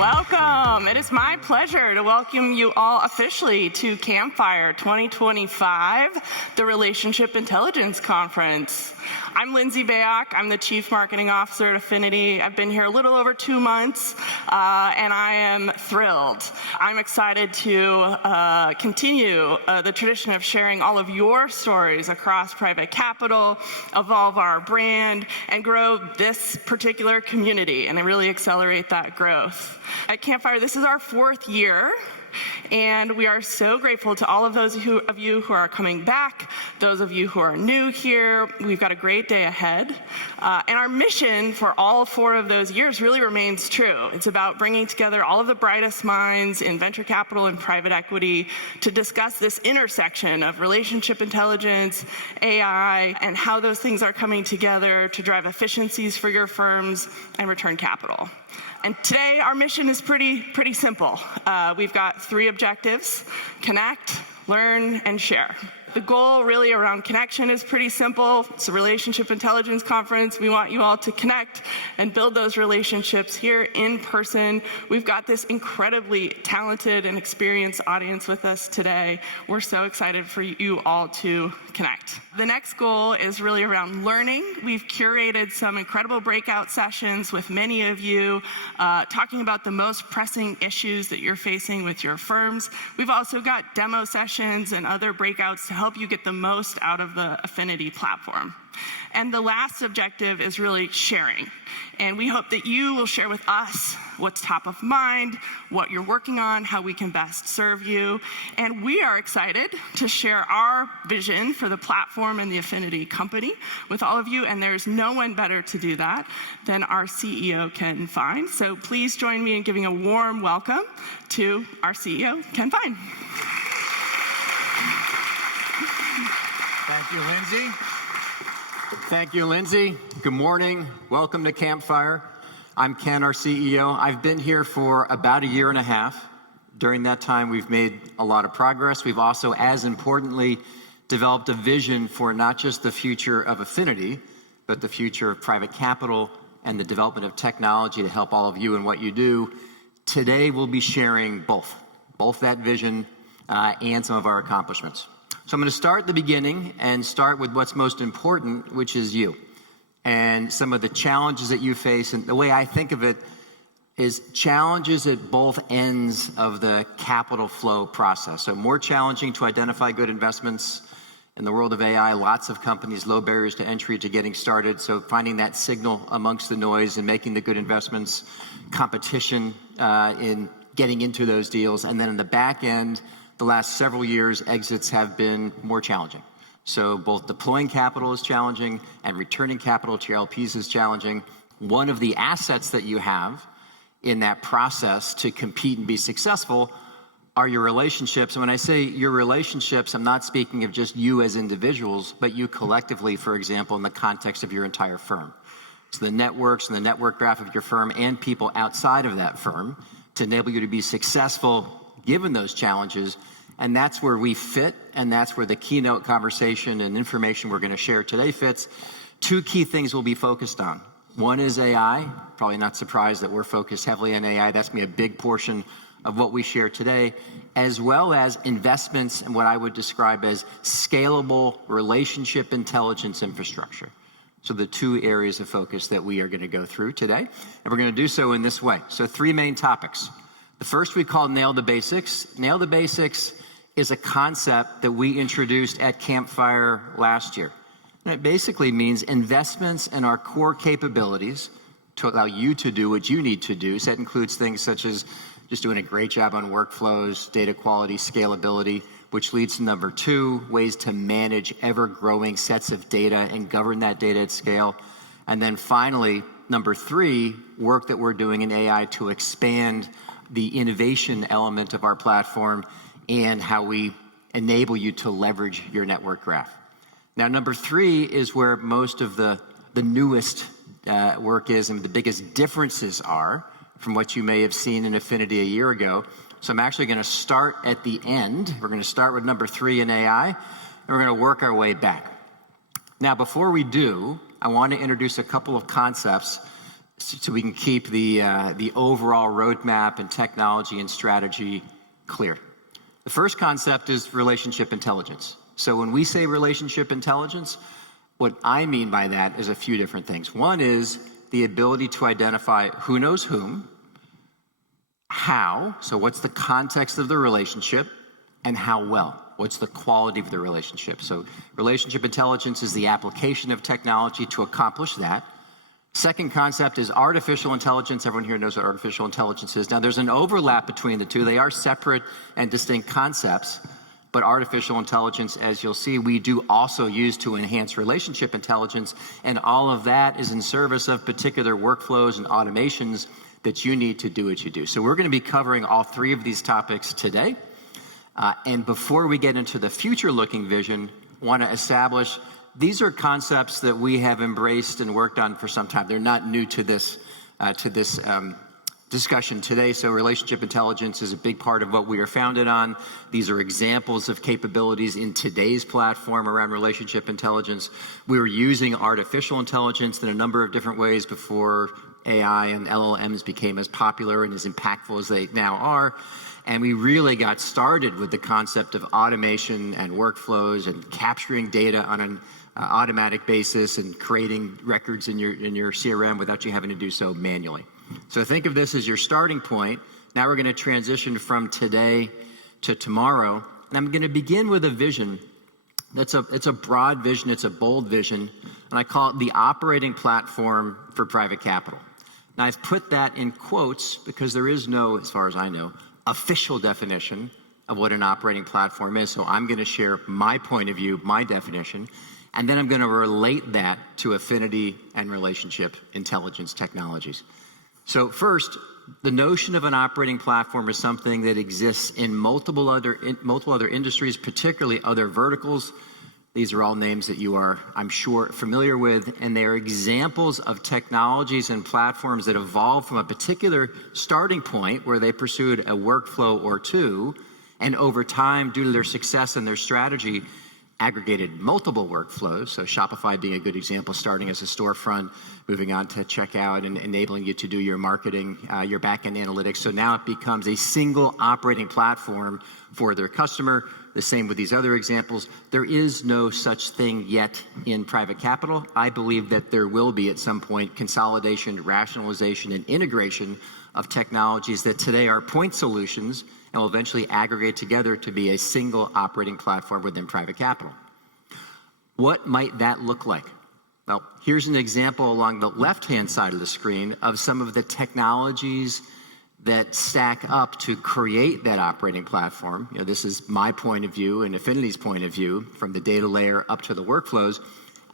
Welcome. It is my pleasure to welcome you all officially to Campfire 2025, the Relationship Intelligence Conference. I'm Lindsay Bayak. I'm the Chief Marketing Officer at Affinity. I've been here a little over 2 months, and I am thrilled. I'm excited to continue the tradition of sharing all of your stories across private capital, evolve our brand, and grow this particular community, and really accelerate that growth. At Campfire, this is our 4th year, and we are so grateful to all of those of you who are coming back, those of you who are new here. We've got a great day ahead. And our mission for all 4 of those years really remains true. It's about bringing together all of the brightest minds in venture capital and private equity to discuss this intersection of relationship intelligence, AI, and how those things are coming together to drive efficiencies for your firms and return capital. And today, our mission is pretty simple. We've got 3 objectives: connect, learn, and share. The goal really around connection is pretty simple. It's a relationship intelligence conference. We want you all to connect and build those relationships here in person. We've got this incredibly talented and experienced audience with us today. We're so excited for you all to connect. The next goal is really around learning. We've curated some incredible breakout sessions with many of you, talking about the most pressing issues that you're facing with your firms. We've also got demo sessions and other breakouts to help you get the most out of the Affinity platform. And the last objective is really sharing. And we hope that you will share with us what's top of mind, what you're working on, how we can best serve you. And we are excited to share our vision for the platform and the Affinity company with all of you. And there's no one better to do that than our CEO, Ken Fine. So please join me in giving a warm welcome to our CEO, Ken Fine. Thank you, Lindsay. Thank you, Lindsay. Good morning. Welcome to Campfire. I'm Ken, our CEO. I've been here for about 1.5 years. During that time, we've made a lot of progress. We've also, as importantly, developed a vision for not just the future of Affinity, but the future of private capital and the development of technology to help all of you in what you do. Today, we'll be sharing both that vision and some of our accomplishments. So I'm going to start at the beginning and start with what's most important, which is you, and some of the challenges that you face. And the way I think of it is challenges at both ends of the capital flow process. So more challenging to identify good investments. In the world of AI, lots of companies, low barriers to entry to getting started. So finding that signal amongst the noise and making the good investments, competition in getting into those deals. And then in the back end, the last several years, exits have been more challenging. So both deploying capital is challenging and returning capital to your LPs is challenging. One of the assets that you have in that process to compete and be successful are your relationships. And when I say your relationships, I'm not speaking of just you as individuals, but you collectively, for example, in the context of your entire firm. So the networks and the network graph of your firm and people outside of that firm to enable you to be successful given those challenges. And that's where we fit, and that's where the keynote conversation and information we're going to share today fits. 2 key things we'll be focused on. One is AI. Probably not surprised that we're focused heavily on AI. That's going to be a big portion of what we share today, as well as investments in what I would describe as scalable relationship intelligence infrastructure. So the 2 areas of focus that we are going to go through today, and we're going to do so in this way. So 3 main topics. The first we call Nail the Basics. Nail the Basics is a concept that we introduced at Campfire last year. And it basically means investments in our core capabilities to allow you to do what you need to do. So that includes things such as just doing a great job on workflows, data quality, scalability, which leads to number 2, ways to manage ever-growing sets of data and govern that data at scale. And then finally, number 3, work that we're doing in AI to expand the innovation element of our platform and how we enable you to leverage your network graph. Now, number 3 is where most of the newest work is and the biggest differences are from what you may have seen in Affinity a year ago. So I'm actually going to start at the end. We're going to start with number 3 in AI, and we're going to work our way back. Now, before we do, I want to introduce a couple of concepts so we can keep the overall roadmap and technology and strategy clear. The first concept is relationship intelligence. So when we say relationship intelligence, what I mean by that is a few different things. One is the ability to identify who knows whom, how, so what's the context of the relationship, and how well, what's the quality of the relationship. So relationship intelligence is the application of technology to accomplish that. Second concept is artificial intelligence. Everyone here knows what artificial intelligence is. Now, there's an overlap between the two. They are separate and distinct concepts, but artificial intelligence, as you'll see, we do also use to enhance relationship intelligence, and all of that is in service of particular workflows and automations that you need to do what you do. So we're going to be covering all three of these topics today. And before we get into the future-looking vision, I want to establish these are concepts that we have embraced and worked on for some time. They're not new to this discussion today. So relationship intelligence is a big part of what we are founded on. These are examples of capabilities in today's platform around relationship intelligence. We were using artificial intelligence in a number of different ways before AI and LLMs became as popular and as impactful as they now are. And we really got started with the concept of automation and workflows and capturing data on an automatic basis and creating records in your CRM without you having to do so manually. So think of this as your starting point. Now we're going to transition from today to tomorrow. And I'm going to begin with a vision. It's a broad vision. It's a bold vision. And I call it the operating platform for private capital. Now I've put that in quotes because there is no, as far as I know, official definition of what an operating platform is. So I'm going to share my point of view, my definition, and then I'm going to relate that to Affinity and relationship intelligence technologies. So first, the notion of an operating platform is something that exists in multiple other industries, particularly other verticals. These are all names that you are, I'm sure, familiar with, and they are examples of technologies and platforms that evolved from a particular starting point where they pursued a workflow or two, and over time, due to their success and their strategy, aggregated multiple workflows. So Shopify being a good example, starting as a storefront, moving on to checkout and enabling you to do your marketing, your back-end analytics. So now it becomes a single operating platform for their customer. The same with these other examples. There is no such thing yet in private capital. I believe that there will be at some point consolidation, rationalization, and integration of technologies that today are point solutions and will eventually aggregate together to be a single operating platform within private capital. What might that look like? Well, here's an example along the left-hand side of the screen of some of the technologies that stack up to create that operating platform. You know, this is my point of view and Affinity's point of view from the data layer up to the workflows.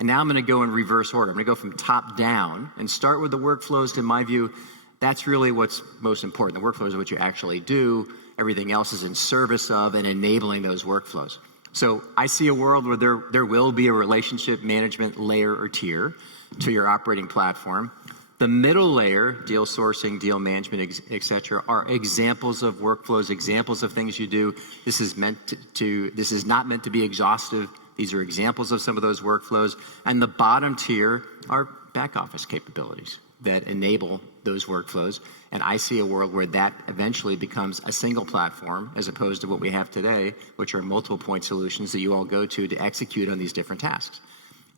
And now I'm going to go in reverse order. I'm going to go from top down and start with the workflows. In my view, that's really what's most important. The workflows are what you actually do. Everything else is in service of and enabling those workflows. So I see a world where there will be a relationship management layer or tier to your operating platform. The middle layer, deal sourcing, deal management, et cetera, are examples of workflows, examples of things you do. This is not meant to be exhaustive. These are examples of some of those workflows. And the bottom tier are back office capabilities that enable those workflows. And I see a world where that eventually becomes a single platform as opposed to what we have today, which are multiple point solutions that you all go to execute on these different tasks.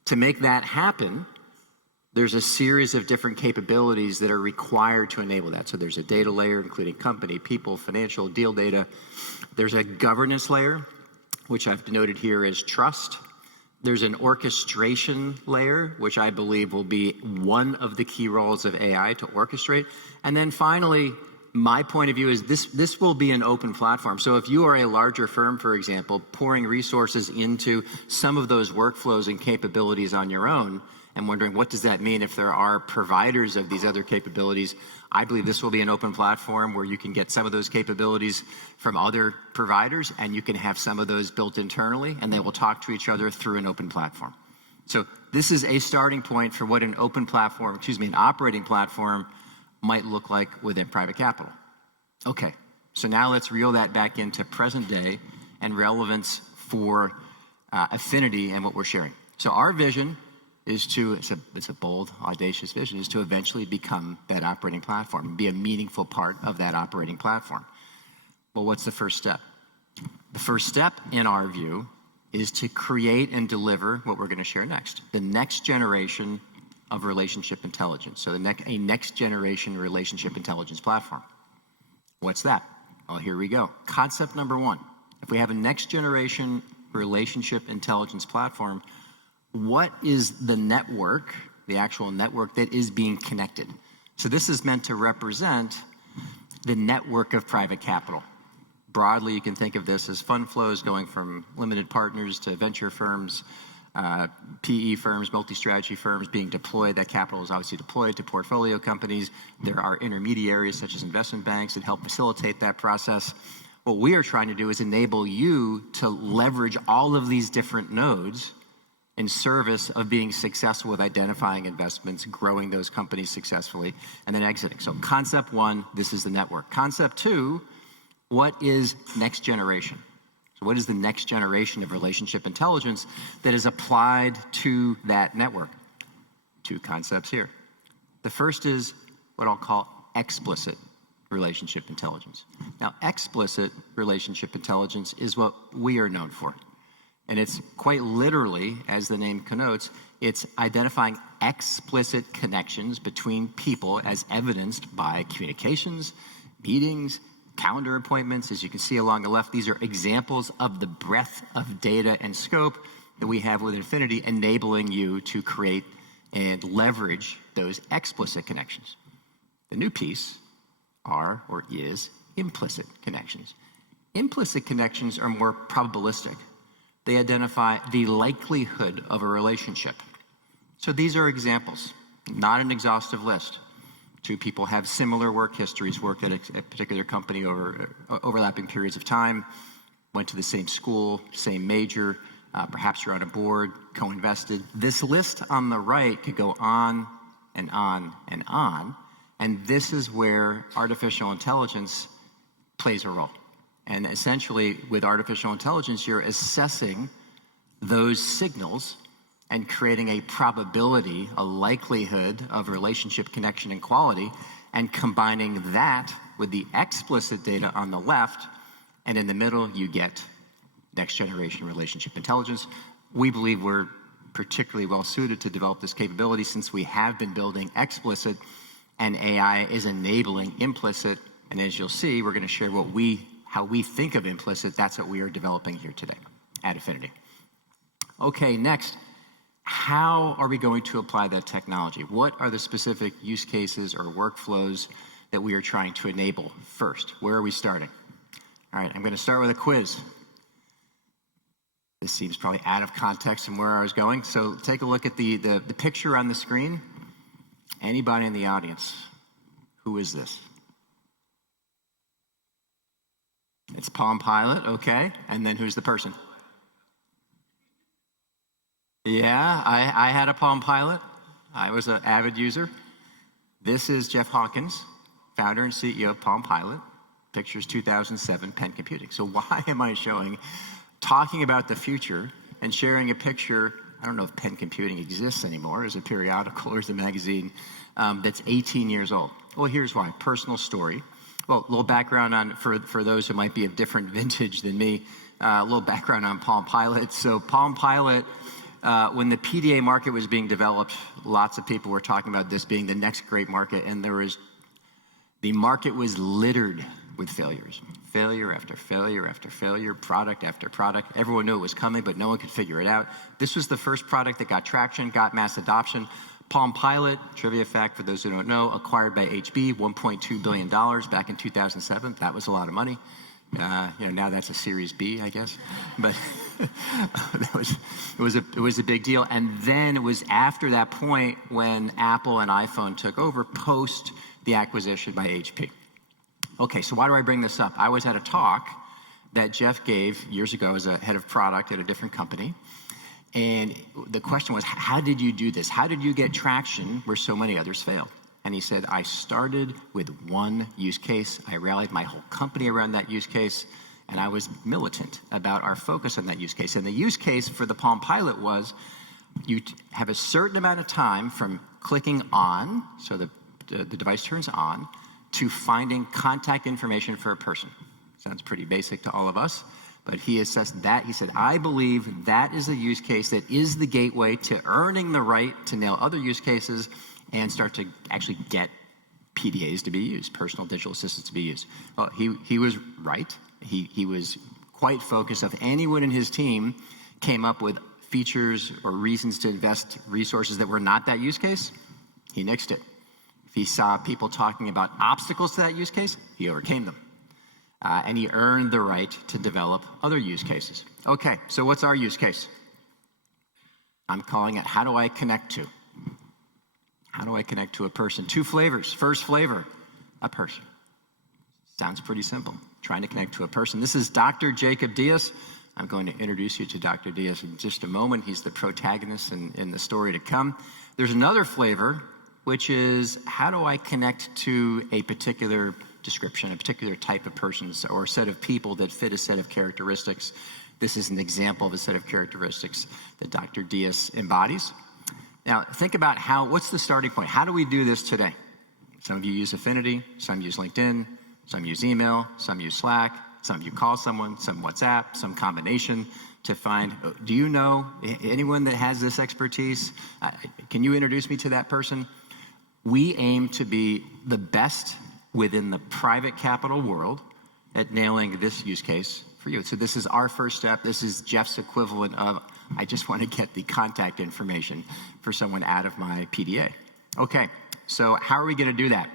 To make that happen, there's a series of different capabilities that are required to enable that. So there's a data layer, including company, people, financial, deal data. There's a governance layer, which I've denoted here as trust. There's an orchestration layer, which I believe will be one of the key roles of AI to orchestrate. And then finally, my point of view is this will be an open platform. So if you are a larger firm, for example, pouring resources into some of those workflows and capabilities on your own, and wondering what does that mean if there are providers of these other capabilities, I believe this will be an open platform where you can get some of those capabilities from other providers and you can have some of those built internally and they will talk to each other through an open platform. So this is a starting point for what an open platform, an operating platform might look like within private capital. Okay, so now let's reel that back into present day and relevance for Affinity and what we're sharing. So our vision is to, it's a bold, audacious vision, is to eventually become that operating platform and be a meaningful part of that operating platform. Well, what's the first step? The first step, in our view, is to create and deliver what we're going to share next, the next generation of relationship intelligence. So a next generation relationship intelligence platform. What's that? Well, here we go. Concept number one. If we have a next generation relationship intelligence platform, what is the network, the actual network that is being connected? So this is meant to represent the network of private capital. Broadly, you can think of this as fund flows going from limited partners to venture firms, PE firms, multi-strategy firms being deployed. That capital is obviously deployed to portfolio companies. There are intermediaries such as investment banks that help facilitate that process. What we are trying to do is enable you to leverage all of these different nodes in service of being successful with identifying investments, growing those companies successfully, and then exiting. So concept one, this is the network. Concept two, what is next generation? So what is the next generation of relationship intelligence that is applied to that network? Two concepts here. The first is what I'll call explicit relationship intelligence. Now, explicit relationship intelligence is what we are known for. And it's quite literally, as the name connotes, it's identifying explicit connections between people as evidenced by communications, meetings, calendar appointments. As you can see along the left, these are examples of the breadth of data and scope that we have with Affinity, enabling you to create and leverage those explicit connections. The new piece are, or is, implicit connections. Implicit connections are more probabilistic. They identify the likelihood of a relationship. So these are examples, not an exhaustive list. Two people have similar work histories, worked at a particular company over overlapping periods of time, went to the same school, same major, perhaps you're on a board, co-invested. This list on the right could go on and on and on, and this is where artificial intelligence plays a role. And essentially, with artificial intelligence, you're assessing those signals and creating a probability, a likelihood of relationship connection and quality, and combining that with the explicit data on the left, and in the middle, you get next generation relationship intelligence. We believe we're particularly well suited to develop this capability since we have been building explicit, and AI is enabling implicit. And as you'll see, we're going to share how we think of implicit. That's what we are developing here today at Affinity. Okay, next, how are we going to apply that technology? What are the specific use cases or workflows that we are trying to enable first? Where are we starting? All right, I'm going to start with a quiz. This seems probably out of context from where I was going. So take a look at the picture on the screen. Anybody in the audience, who is this? It's Palm Pilot, okay. And then who's the person? Yeah, I had a Palm Pilot. I was an avid user. This is Jeff Hawkins, founder and CEO of Palm Pilot. Pictures 2007, Penn Computing. So why am I talking about the future and sharing a picture? I don't know if Penn Computing exists anymore as a periodical or as a magazine that's 18 years old. Well, here's why. Personal story. Well, a little background on, for those who might be of different vintage than me, a little background on Palm Pilot. So Palm Pilot, when the PDA market was being developed, lots of people were talking about this being the next great market, and the market was littered with failures. Failure after failure after failure, product after product. Everyone knew it was coming, but no one could figure it out. This was the first product that got traction, got mass adoption. Palm Pilot, trivia fact for those who don't know, acquired by HB, $1.2 billion back in 2007. That was a lot of money. Now that's a Series B, I guess. But it was a big deal. And then it was after that point when Apple and iPhone took over post the acquisition by HP. Okay, so why do I bring this up? I was at a talk that Jeff gave years ago as a head of product at a different company. And the question was, how did you do this? How did you get traction where so many others failed? And he said, I started with one use case. I rallied my whole company around that use case. And I was militant about our focus on that use case. And the use case for the Palm Pilot was, you have a certain amount of time from clicking on, so the device turns on, to finding contact information for a person. Sounds pretty basic to all of us, but he assessed that. He said, I believe that is a use case that is the gateway to earning the right to nail other use cases and start to actually get PDAs to be used, personal digital assistants to be used. Well, he was right. He was quite focused. If anyone in his team came up with features or reasons to invest resources that were not that use case, he nixed it. If he saw people talking about obstacles to that use case, he overcame them. And he earned the right to develop other use cases. Okay, so what's our use case? I'm calling it, how do I connect to? How do I connect to a person? 2 flavors. First flavor, a person. Sounds pretty simple. Trying to connect to a person. This is Dr. Jacob Diaz. I'm going to introduce you to Dr. Diaz in just a moment. He's the protagonist in the story to come. There's another flavor, which is how do I connect to a particular description, a particular type of persons or a set of people that fit a set of characteristics. This is an example of a set of characteristics that Dr. Diaz embodies. Now, think about what's the starting point? How do we do this today? Some of you use Affinity, some use LinkedIn, some use email, some use Slack, some of you call someone, some WhatsApp, some combination to find, do you know anyone that has this expertise? Can you introduce me to that person? We aim to be the best within the private capital world at nailing this use case for you. So this is our first step. This is Jeff's equivalent of, I just want to get the contact information for someone out of my PDA. Okay, so how are we going to do that?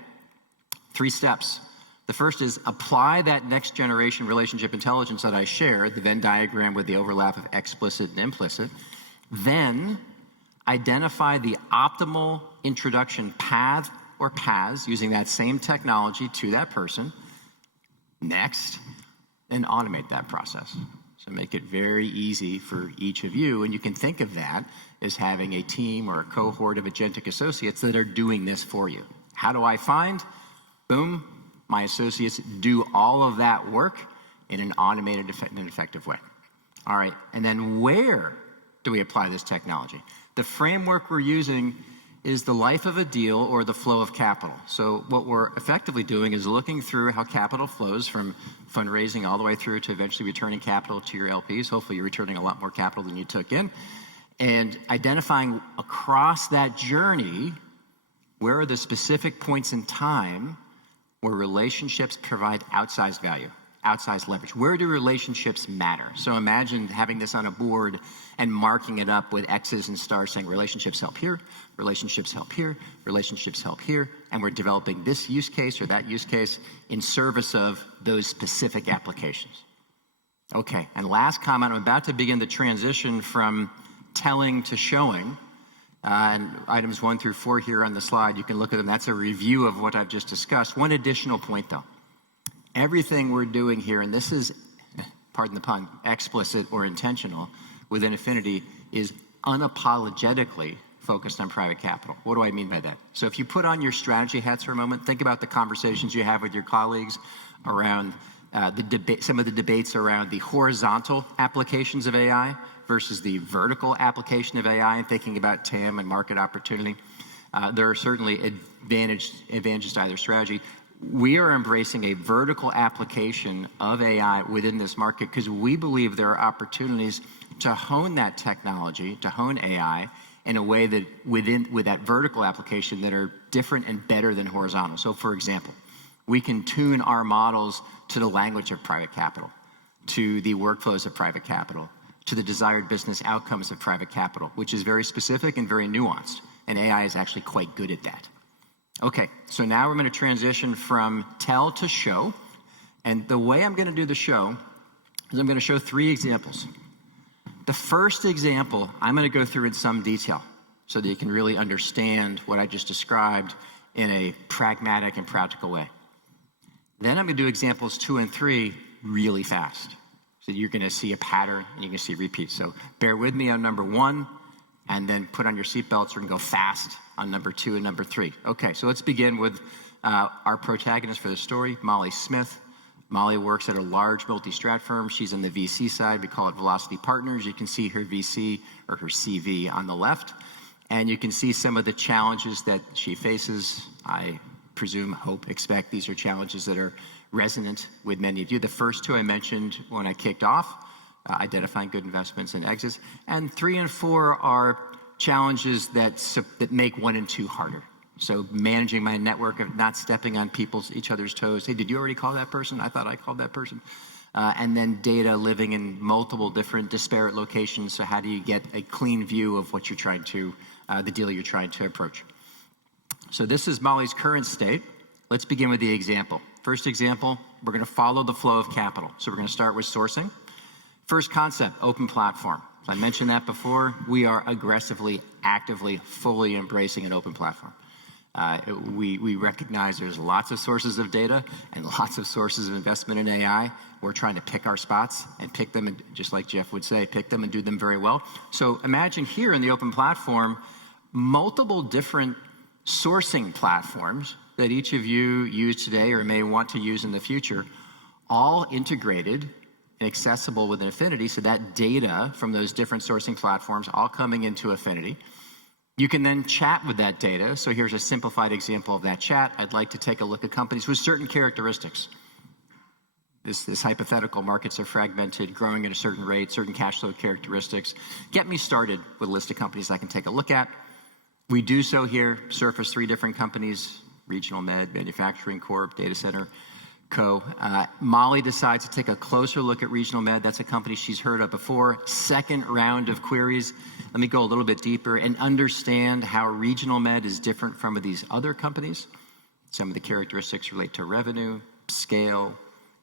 3 steps. The first is apply that next generation relationship intelligence that I shared, the Venn diagram with the overlap of explicit and implicit. Then identify the optimal introduction path or paths using that same technology to that person. Next, then automate that process. So make it very easy for each of you, and you can think of that as having a team or a cohort of agentic associates that are doing this for you. How do I find? Boom, my associates do all of that work in an automated and effective way. All right, and then where do we apply this technology? The framework we're using is the life of a deal or the flow of capital. So what we're effectively doing is looking through how capital flows from fundraising all the way through to eventually returning capital to your LPs. Hopefully you're returning a lot more capital than you took in. And identifying across that journey, where are the specific points in time where relationships provide outsized value, outsized leverage? Where do relationships matter? So imagine having this on a board and marking it up with X's and stars saying relationships help here, relationships help here, relationships help here, and we're developing this use case or that use case in service of those specific applications. Okay, and last comment, I'm about to begin the transition from telling to showing. And items 1 through 4 here on the slide, you can look at them. That's a review of what I've just discussed. One additional point though. Everything we're doing here, and this is, pardon the pun, explicit or intentional within Affinity, is unapologetically focused on private capital. What do I mean by that? So if you put on your strategy hats for a moment, think about the conversations you have with your colleagues around some of the debates around the horizontal applications of AI versus the vertical application of AI, and thinking about TAM and market opportunity. There are certainly advantages to either strategy. We are embracing a vertical application of AI within this market because we believe there are opportunities to hone that technology, to hone AI in a way that with that vertical application that are different and better than horizontal. So for example, we can tune our models to the language of private capital, to the workflows of private capital, to the desired business outcomes of private capital, which is very specific and very nuanced. And AI is actually quite good at that. Okay, so now we're going to transition from tell to show. And the way I'm going to do the show is I'm going to show 3 examples. The first example, I'm going to go through in some detail so that you can really understand what I just described in a pragmatic and practical way. Then I'm going to do examples 2 and 3 really fast. So you're going to see a pattern and you're going to see repeats. So bear with me on number 1 and then put on your seatbelts. We're going to go fast on number 2 and number 3. Okay, so let's begin with our protagonist for the story, Molly Smith. Molly works at a large multi-strat firm. She's on the VC side. We call it Velocity Partners. You can see her VC or her CV on the left. And you can see some of the challenges that she faces. I presume, hope, expect these are challenges that are resonant with many of you. The first two I mentioned when I kicked off, identifying good investments and exits. And 3 and 4 are challenges that make 1 and 2 harder. So managing my network of not stepping on each other's toes. Hey, did you already call that person? I thought I called that person. And then data living in multiple different disparate locations. So how do you get a clean view of what you're trying to, the deal you're trying to approach? So this is Molly's current state. Let's begin with the example. First example, we're going to follow the flow of capital. So we're going to start with sourcing. First concept, open platform. So I mentioned that before. We are aggressively, actively, fully embracing an open platform. We recognize there's lots of sources of data and lots of sources of investment in AI. We're trying to pick our spots and pick them, and just like Jeff would say, pick them and do them very well. So imagine here in the open platform, multiple different sourcing platforms that each of you use today or may want to use in the future, all integrated and accessible within Affinity. So that data from those different sourcing platforms all coming into Affinity. You can then chat with that data. So here's a simplified example of that chat. I'd like to take a look at companies with certain characteristics. This hypothetical, markets are fragmented, growing at a certain rate, certain cash flow characteristics. Get me started with a list of companies I can take a look at. We do so here, surface 3 different companies, Regional Med, Manufacturing Corp, Data Center Co. Molly decides to take a closer look at Regional Med. That's a company she's heard of before. Second round of queries. Let me go a little bit deeper and understand how Regional Med is different from these other companies. Some of the characteristics relate to revenue, scale,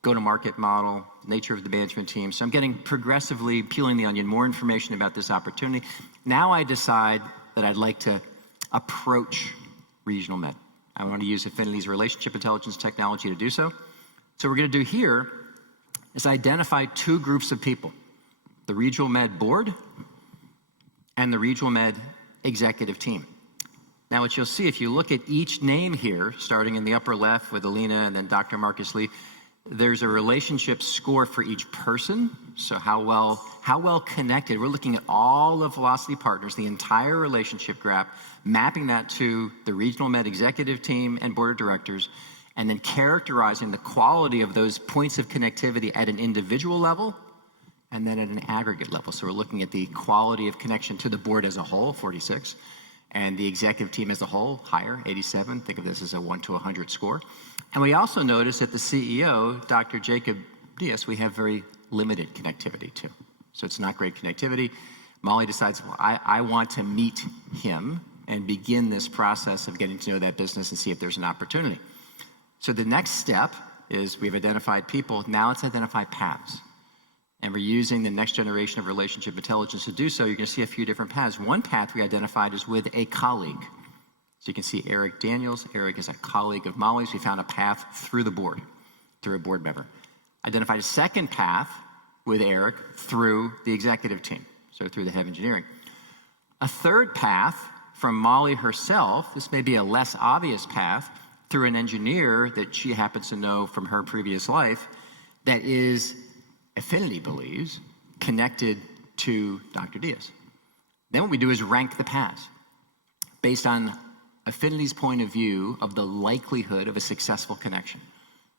go-to-market model, nature of the management team. So I'm getting progressively peeling the onion, more information about this opportunity. Now I decide that I'd like to approach Regional Med. I want to use Affinity's relationship intelligence technology to do so. So what we're going to do here is identify 2 groups of people, the Regional Med board and the Regional Med executive team. Now what you'll see if you look at each name here, starting in the upper left with Alina and then Dr. Marcus Lee, there's a relationship score for each person. So how well connected. We're looking at all of Velocity Partners, the entire relationship graph, mapping that to the Regional Med executive team and board of directors, and then characterizing the quality of those points of connectivity at an individual level and then at an aggregate level. So we're looking at the quality of connection to the board as a whole, 46, and the executive team as a whole, higher, 87. Think of this as a 1 to 100 score. And we also notice that the CEO, Dr. Jacob Diaz, we have very limited connectivity to. So it's not great connectivity. Molly decides, well, I want to meet him and begin this process of getting to know that business and see if there's an opportunity. So the next step is we've identified people. Now let's identify paths. And we're using the next generation of relationship intelligence to do so. You're going to see a few different paths. One path we identified is with a colleague. So you can see Eric Daniels. Eric is a colleague of Molly's. We found a path through the board, through a board member. Identified a second path with Eric through the executive team, so through the head of engineering. A third path from Molly herself, this may be a less obvious path, through an engineer that she happens to know from her previous life that is, Affinity believes, connected to Dr. Diaz. Then what we do is rank the paths based on Affinity's point of view of the likelihood of a successful connection.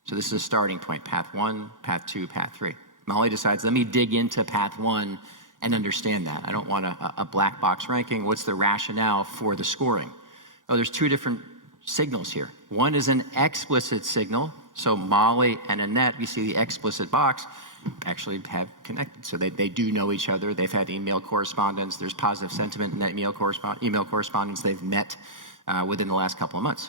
So this is a starting point, path 1, path 2, path 3. Molly decides, let me dig into path 1 and understand that. I don't want a black box ranking. What's the rationale for the scoring? Oh, there's 2 different signals here. One is an explicit signal. So Molly and Annette, you see the explicit box, actually have connected. So they do know each other. They've had email correspondence. There's positive sentiment in that email correspondence. They've met within the last couple of months.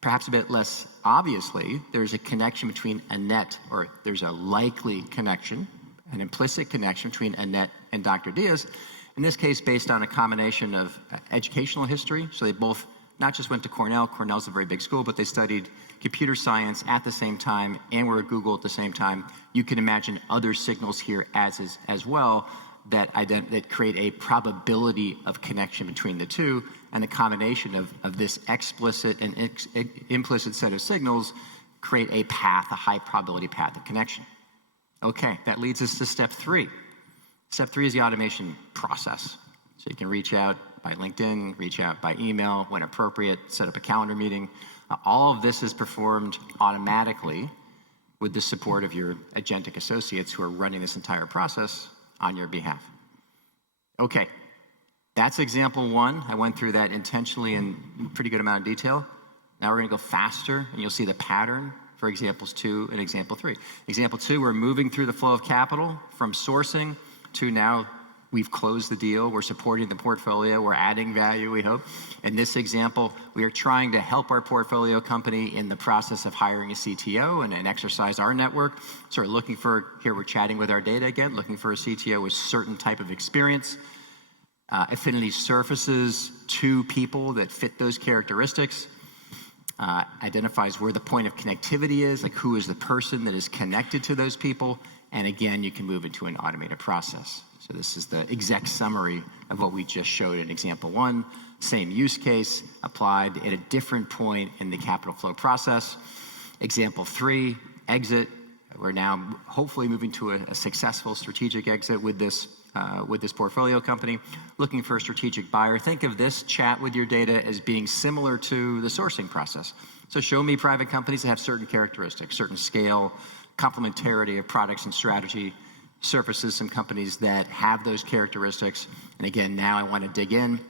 Perhaps a bit less obviously, there's a connection between Annette, or there's a likely connection, an implicit connection between Annette and Dr. Diaz. In this case, based on a combination of educational history. So they both not just went to Cornell. Cornell's a very big school, but they studied computer science at the same time and were at Google at the same time. You can imagine other signals here as well that create a probability of connection between the two, and the combination of this explicit and implicit set of signals create a path, a high probability path of connection. Okay, that leads us to step 3. Step 3 is the automation process. So you can reach out by LinkedIn, reach out by email when appropriate, set up a calendar meeting. All of this is performed automatically with the support of your agentic associates who are running this entire process on your behalf. Okay, that's example 1. I went through that intentionally in pretty good amount of detail. Now we're going to go faster, and you'll see the pattern for examples 2 and example 3. Example 2, we're moving through the flow of capital from sourcing to now we've closed the deal, we're supporting the portfolio, we're adding value, we hope. In this example, we are trying to help our portfolio company in the process of hiring a CTO and exercise our network. So we're looking for, here we're chatting with our data again, looking for a CTO with certain type of experience. Affinity surfaces 2 people that fit those characteristics. Identifies where the point of connectivity is, like who is the person that is connected to those people, and again, you can move into an automated process. So this is the exec summary of what we just showed in example 1. Same use case applied at a different point in the capital flow process. Example 3, exit. We're now hopefully moving to a successful strategic exit with this portfolio company, looking for a strategic buyer. Think of this chat with your data as being similar to the sourcing process. So show me private companies that have certain characteristics, certain scale, complementarity of products and strategy, surfaces some companies that have those characteristics. And again, now I want to dig in.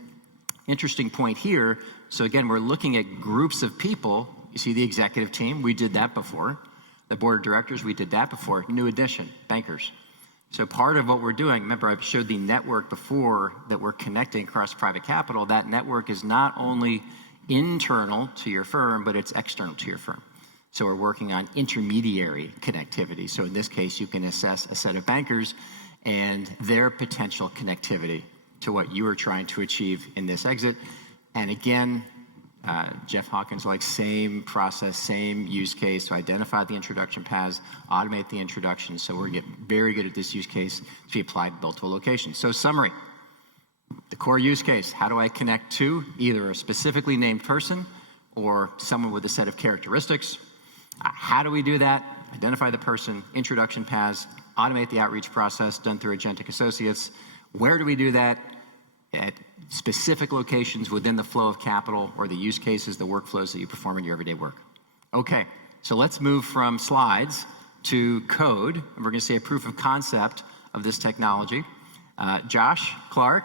Interesting point here. So again, we're looking at groups of people. You see the executive team, we did that before. The board of directors, we did that before. New addition, bankers. So part of what we're doing, remember I showed the network before that we're connecting across private capital. That network is not only internal to your firm, but it's external to your firm. So we're working on intermediary connectivity. So in this case, you can assess a set of bankers and their potential connectivity to what you are trying to achieve in this exit. And again, Jeff Hawkins, like same process, same use case. So identify the introduction paths, automate the introduction. So we're getting very good at this use case to be applied to multiple locations. So summary, the core use case, how do I connect to either a specifically named person or someone with a set of characteristics? How do we do that? Identify the person, introduction paths, automate the outreach process done through agentic associates. Where do we do that? At specific locations within the flow of capital or the use cases, the workflows that you perform in your everyday work. Okay, so let's move from slides to code. And we're going to see a proof of concept of this technology. Josh Clark,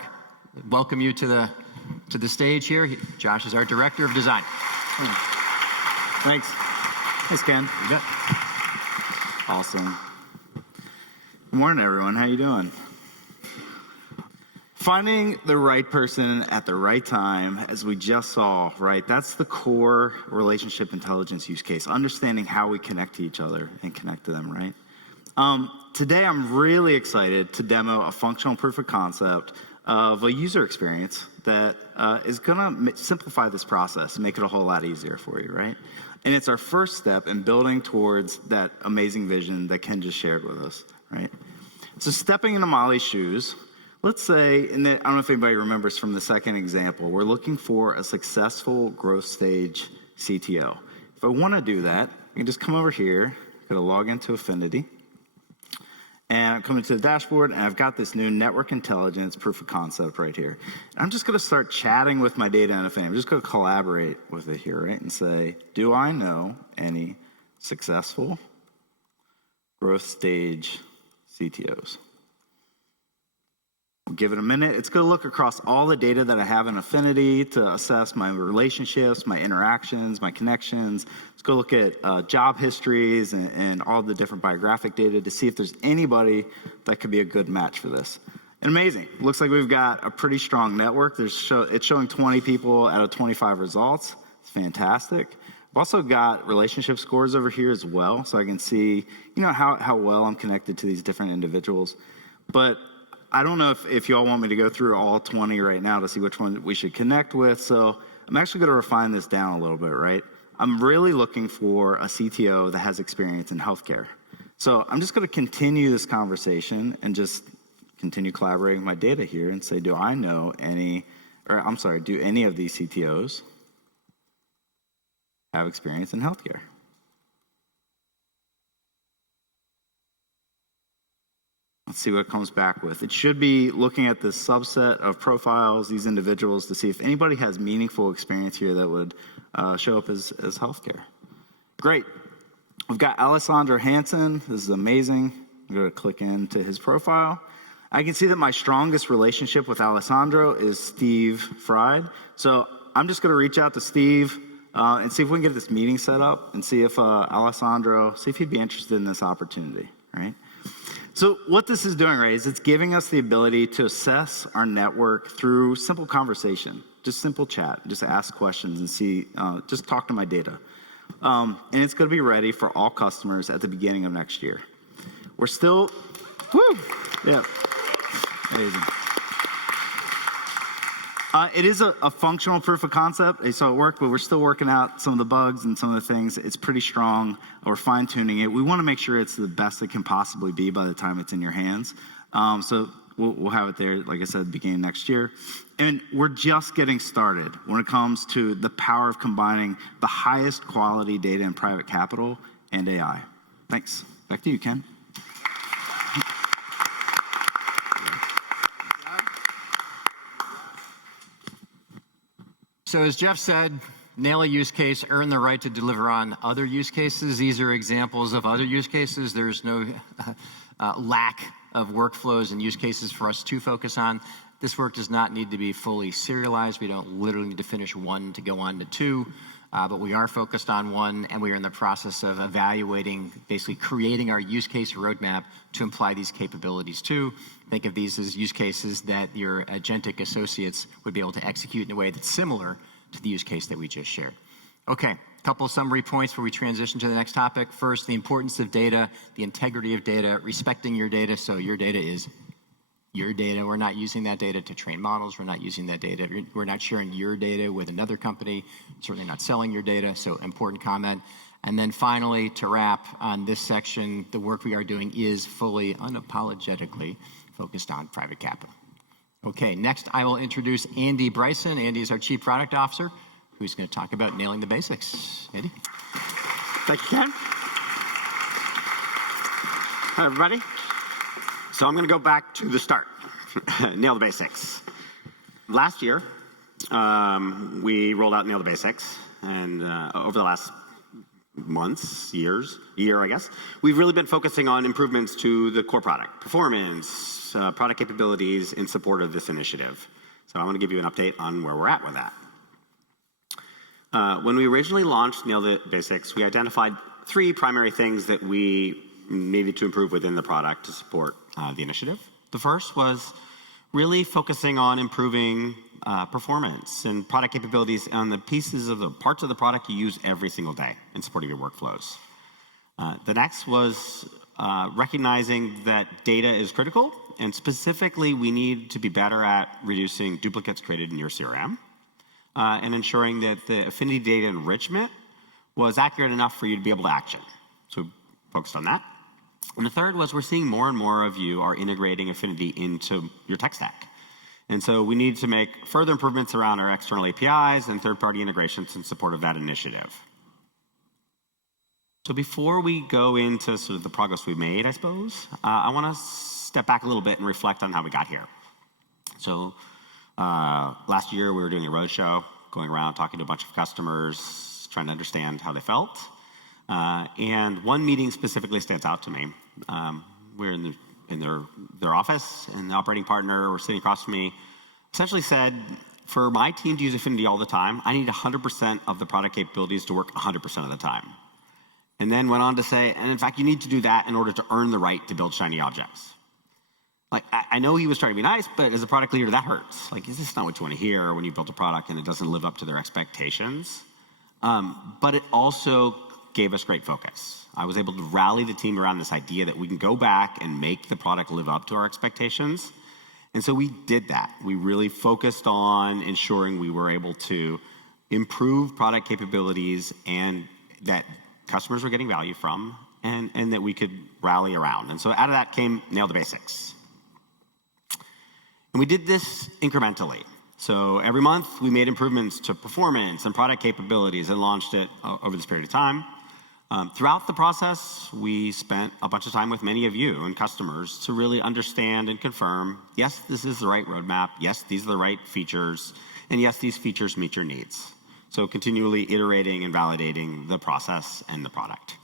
welcome you to the stage here. Josh is our Director of Design. Thanks. Thanks, Ken. You bet. Awesome. Good morning, everyone. How you doing? Finding the right person at the right time, as we just saw, right? That's the core relationship intelligence use case, understanding how we connect to each other and connect to them, right? Today, I'm really excited to demo a functional proof of concept of a user experience that is going to simplify this process and make it a whole lot easier for you, right? And it's our first step in building towards that amazing vision that Ken just shared with us, right? So stepping into Molly's shoes, let's say, and I don't know if anybody remembers from the second example, we're looking for a successful growth stage CTO. If I want to do that, I can just come over here, go to log into Affinity, and I'm coming to the dashboard, and I've got this new network intelligence proof of concept right here. I'm just going to start chatting with my data in Affinity. I'm just going to collaborate with it here, right, and say, do I know any successful growth stage CTOs? We'll give it a minute. It's going to look across all the data that I have in Affinity to assess my relationships, my interactions, my connections. It's going to look at job histories and all the different biographic data to see if there's anybody that could be a good match for this. And amazing. Looks like we've got a pretty strong network. It's showing 20 people out of 25 results. It's fantastic. I've also got relationship scores over here as well, so I can see, how well I'm connected to these different individuals. But I don't know if you all want me to go through all 20 right now to see which one we should connect with, so I'm actually going to refine this down a little bit, right? I'm really looking for a CTO that has experience in healthcare. So I'm just going to continue this conversation and just continue collaborating my data here and say, do any of these CTOs have experience in healthcare? Let's see what it comes back with. It should be looking at this subset of profiles, these individuals, to see if anybody has meaningful experience here that would show up as healthcare. Great. We've got Alessandro Hansen. This is amazing. I'm going to click into his profile. I can see that my strongest relationship with Alessandro is Steve Fried. So I'm just going to reach out to Steve and see if we can get this meeting set up and see if Alessandro, see if he'd be interested in this opportunity, right? So what this is doing, right, is it's giving us the ability to assess our network through simple conversation, just simple chat, just ask questions and see, just talk to my data. And it's going to be ready for all customers at the beginning of next year. We're still, yeah, amazing. It is a functional proof of concept. They saw it work, but we're still working out some of the bugs and some of the things. It's pretty strong. We're fine-tuning it. We want to make sure it's the best it can possibly be by the time it's in your hands. So we'll have it there, like I said, beginning next year. And we're just getting started when it comes to the power of combining the highest quality data in private capital and AI. Thanks. Back to you, Ken. So as Jeff said, nail a use case, earn the right to deliver on other use cases. These are examples of other use cases. There's no lack of workflows and use cases for us to focus on. This work does not need to be fully serialized. We don't literally need to finish one to go on to two, but we are focused on one, and we are in the process of evaluating, basically creating our use case roadmap to apply these capabilities to. Think of these as use cases that your agentic associates would be able to execute in a way that's similar to the use case that we just shared. Okay, a couple of summary points before we transition to the next topic. First, the importance of data, the integrity of data, respecting your data. So your data is your data. We're not using that data to train models. We're not using that data. We're not sharing your data with another company. Certainly not selling your data. So important comment. And then finally, to wrap on this section, the work we are doing is fully, unapologetically focused on private capital. Okay, next I will introduce Andy Bryson. Andy is our Chief Product Officer, who's going to talk about nailing the basics. Andy? Thank you, Ken. Hi, everybody. So I'm going to go back to the start. Nail the basics. Last year, we rolled out Nail the Basics, and over the last months, year, I guess, we've really been focusing on improvements to the core product, performance, product capabilities in support of this initiative. So I want to give you an update on where we're at with that. When we originally launched Nail the Basics, we identified 3 primary things that we needed to improve within the product to support the initiative. The first was really focusing on improving performance and product capabilities on the pieces of the parts of the product you use every single day in supporting your workflows. The next was recognizing that data is critical, and specifically we need to be better at reducing duplicates created in your CRM and ensuring that the Affinity data enrichment was accurate enough for you to be able to action. So we focused on that. And the third was we're seeing more and more of you are integrating Affinity into your tech stack. And so we need to make further improvements around our external APIs and third-party integrations in support of that initiative. So before we go into sort of the progress we made, I suppose, I want to step back a little bit and reflect on how we got here. So last year we were doing a roadshow, going around talking to a bunch of customers, trying to understand how they felt. And one meeting specifically stands out to me. We're in their office, and the operating partner was sitting across from me, essentially said, for my team to use Affinity all the time, I need 100% of the product capabilities to work 100% of the time. And then went on to say, and in fact, you need to do that in order to earn the right to build shiny objects. Like, I know he was trying to be nice, but as a product leader, that hurts. Like, is this not what you want to hear when you build a product and it doesn't live up to their expectations? But it also gave us great focus. I was able to rally the team around this idea that we can go back and make the product live up to our expectations. And so we did that. We really focused on ensuring we were able to improve product capabilities and that customers were getting value from, and that we could rally around. And so out of that came Nail the Basics. And we did this incrementally. So every month we made improvements to performance and product capabilities and launched it over this period of time. Throughout the process, we spent a bunch of time with many of you and customers to really understand and confirm, yes, this is the right roadmap, yes, these are the right features, and yes, these features meet your needs. So continually iterating and validating the process and the product.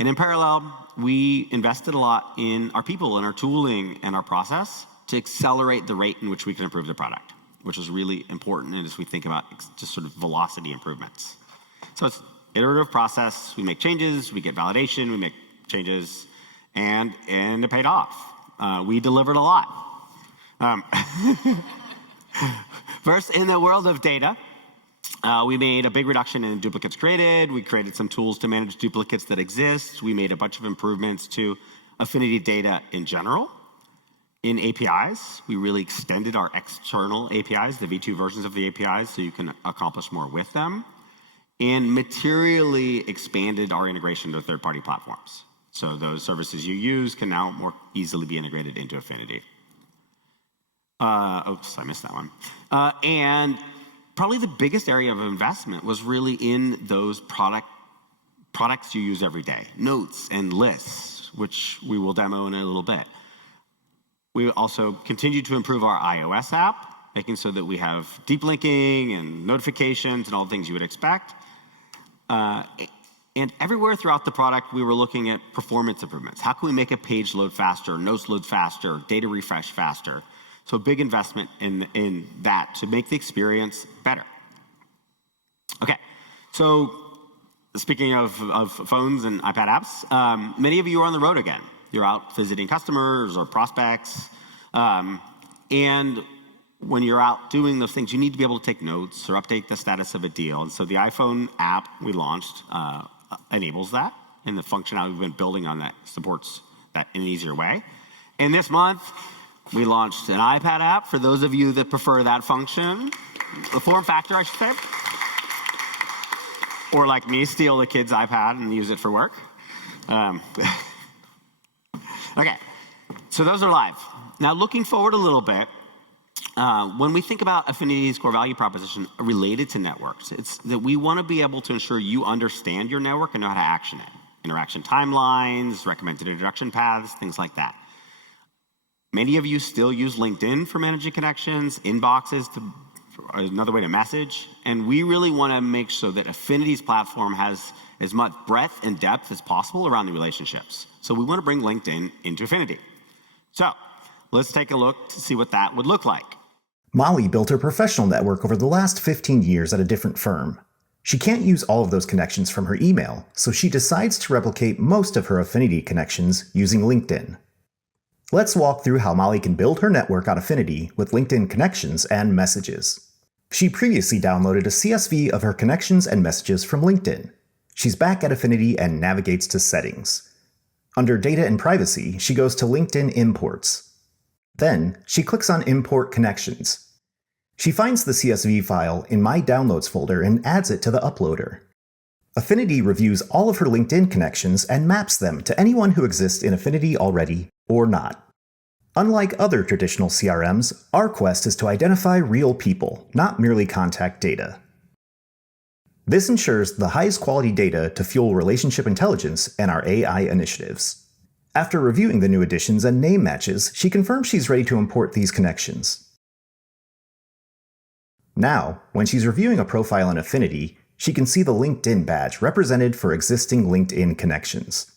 And in parallel, we invested a lot in our people and our tooling and our process to accelerate the rate in which we can improve the product, which is really important as we think about just sort of velocity improvements. So it's iterative process. We make changes, we get validation, we make changes, and it paid off. We delivered a lot. First, in the world of data, we made a big reduction in duplicates created. We created some tools to manage duplicates that exist. We made a bunch of improvements to Affinity data in general. In APIs, we really extended our external APIs, the V2 versions of the APIs, so you can accomplish more with them. And materially expanded our integration to third-party platforms. So those services you use can now more easily be integrated into Affinity. Oops, I missed that one. And probably the biggest area of investment was really in those products you use every day, notes and lists, which we will demo in a little bit. We also continue to improve our iOS app, making so that we have deep linking and notifications and all the things you would expect. And everywhere throughout the product, we were looking at performance improvements. How can we make a page load faster, notes load faster, data refresh faster? So a big investment in that to make the experience better. Okay, so speaking of phones and iPad apps, many of you are on the road again. You're out visiting customers or prospects. And when you're out doing those things, you need to be able to take notes or update the status of a deal. And so the iPhone app we launched enables that, and the functionality we've been building on that supports that in an easier way. And this month, we launched an iPad app for those of you that prefer that function, the form factor, I should say. Or like me, steal the kid's iPad and use it for work. Okay, so those are live. Now looking forward a little bit, when we think about Affinity's core value proposition related to networks, it's that we want to be able to ensure you understand your network and know how to action it. Interaction timelines, recommended introduction paths, things like that. Many of you still use LinkedIn for managing connections, inboxes, another way to message, and we really want to make sure that Affinity's platform has as much breadth and depth as possible around the relationships. So we want to bring LinkedIn into Affinity. So let's take a look to see what that would look like. Molly built her professional network over the last 15 years at a different firm. She can't use all of those connections from her email, so she decides to replicate most of her Affinity connections using LinkedIn. Let's walk through how Molly can build her network on Affinity with LinkedIn connections and messages. She previously downloaded a CSV of her connections and messages from LinkedIn. She's back at Affinity and navigates to Settings. Under Data and Privacy, she goes to LinkedIn Imports. Then, she clicks on Import Connections. She finds the CSV file in My Downloads folder and adds it to the uploader. Affinity reviews all of her LinkedIn connections and maps them to anyone who exists in Affinity already or not. Unlike other traditional CRMs, our quest is to identify real people, not merely contact data. This ensures the highest quality data to fuel relationship intelligence and our AI initiatives. After reviewing the new additions and name matches, she confirms she's ready to import these connections. Now, when she's reviewing a profile in Affinity, she can see the LinkedIn badge represented for existing LinkedIn connections.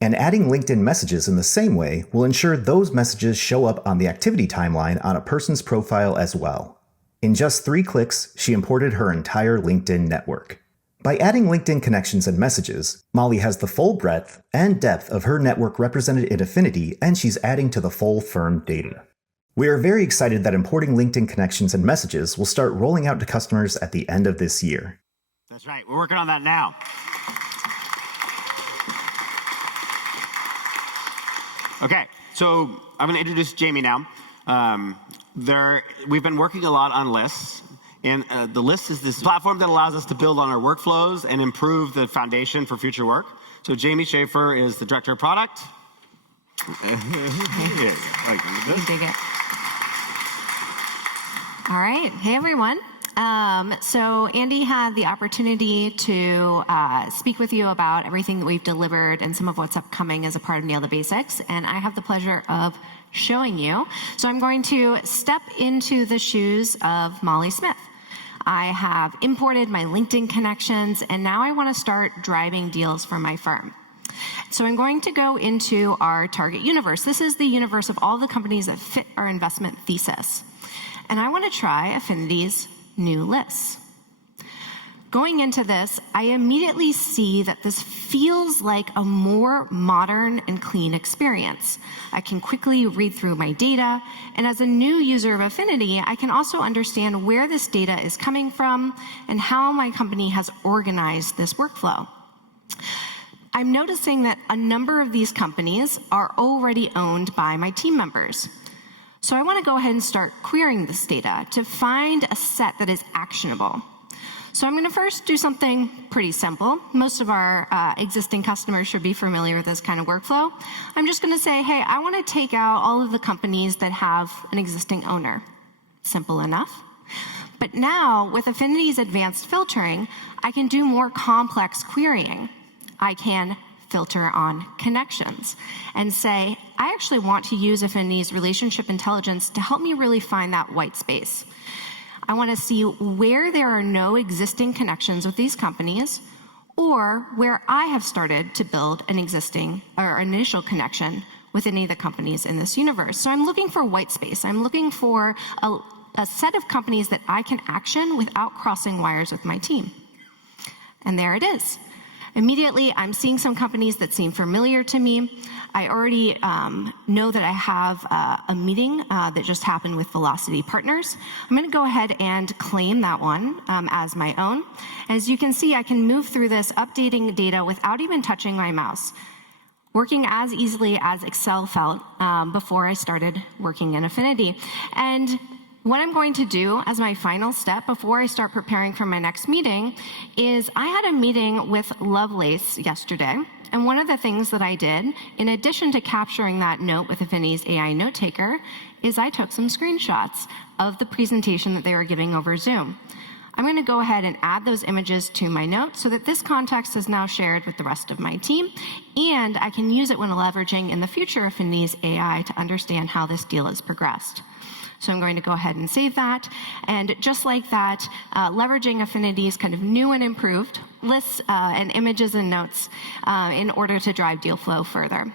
And adding LinkedIn messages in the same way will ensure those messages show up on the activity timeline on a person's profile as well. In just 3 clicks, she imported her entire LinkedIn network. By adding LinkedIn connections and messages, Molly has the full breadth and depth of her network represented in Affinity, and she's adding to the full firm data. We are very excited that importing LinkedIn connections and messages will start rolling out to customers at the end of this year. That's right, we're working on that now. Okay, so I'm going to introduce Jamie now. We've been working a lot on lists, and the list is this platform that allows us to build on our workflows and improve the foundation for future work. So Jamie Schaefer is the Director of Product. Dig it. All right. Hey, everyone. So Andy had the opportunity to speak with you about everything that we've delivered and some of what's upcoming as a part of Nail the Basics, and I have the pleasure of showing you. So I'm going to step into the shoes of Molly Smith. I have imported my LinkedIn connections, and now I want to start driving deals for my firm. So I'm going to go into our target universe. This is the universe of all the companies that fit our investment thesis. And I want to try Affinity's new lists. Going into this, I immediately see that this feels like a more modern and clean experience. I can quickly read through my data, and as a new user of Affinity, I can also understand where this data is coming from and how my company has organized this workflow. I'm noticing that a number of these companies are already owned by my team members. So I want to go ahead and start querying this data to find a set that is actionable. So I'm going to first do something pretty simple. Most of our existing customers should be familiar with this kind of workflow. I'm just going to say, hey, I want to take out all of the companies that have an existing owner. Simple enough. But now, with Affinity's advanced filtering, I can do more complex querying. I can filter on connections and say, I actually want to use Affinity's relationship intelligence to help me really find that white space. I want to see where there are no existing connections with these companies, or where I have started to build an existing or initial connection with any of the companies in this universe. So I'm looking for white space. I'm looking for a set of companies that I can action without crossing wires with my team. And there it is. Immediately, I'm seeing some companies that seem familiar to me. I already know that I have a meeting that just happened with Velocity Partners. I'm going to go ahead and claim that one as my own. As you can see, I can move through this updating data without even touching my mouse, working as easily as Excel felt before I started working in Affinity. And what I'm going to do as my final step before I start preparing for my next meeting is I had a meeting with Lovelace yesterday, and one of the things that I did, in addition to capturing that note with Affinity's AI note taker, is I took some screenshots of the presentation that they were giving over Zoom. I'm going to go ahead and add those images to my note so that this context is now shared with the rest of my team, and I can use it when leveraging in the future Affinity's AI to understand how this deal has progressed. So I'm going to go ahead and save that. And just like that, leveraging Affinity's kind of new and improved lists and images and notes in order to drive deal flow further.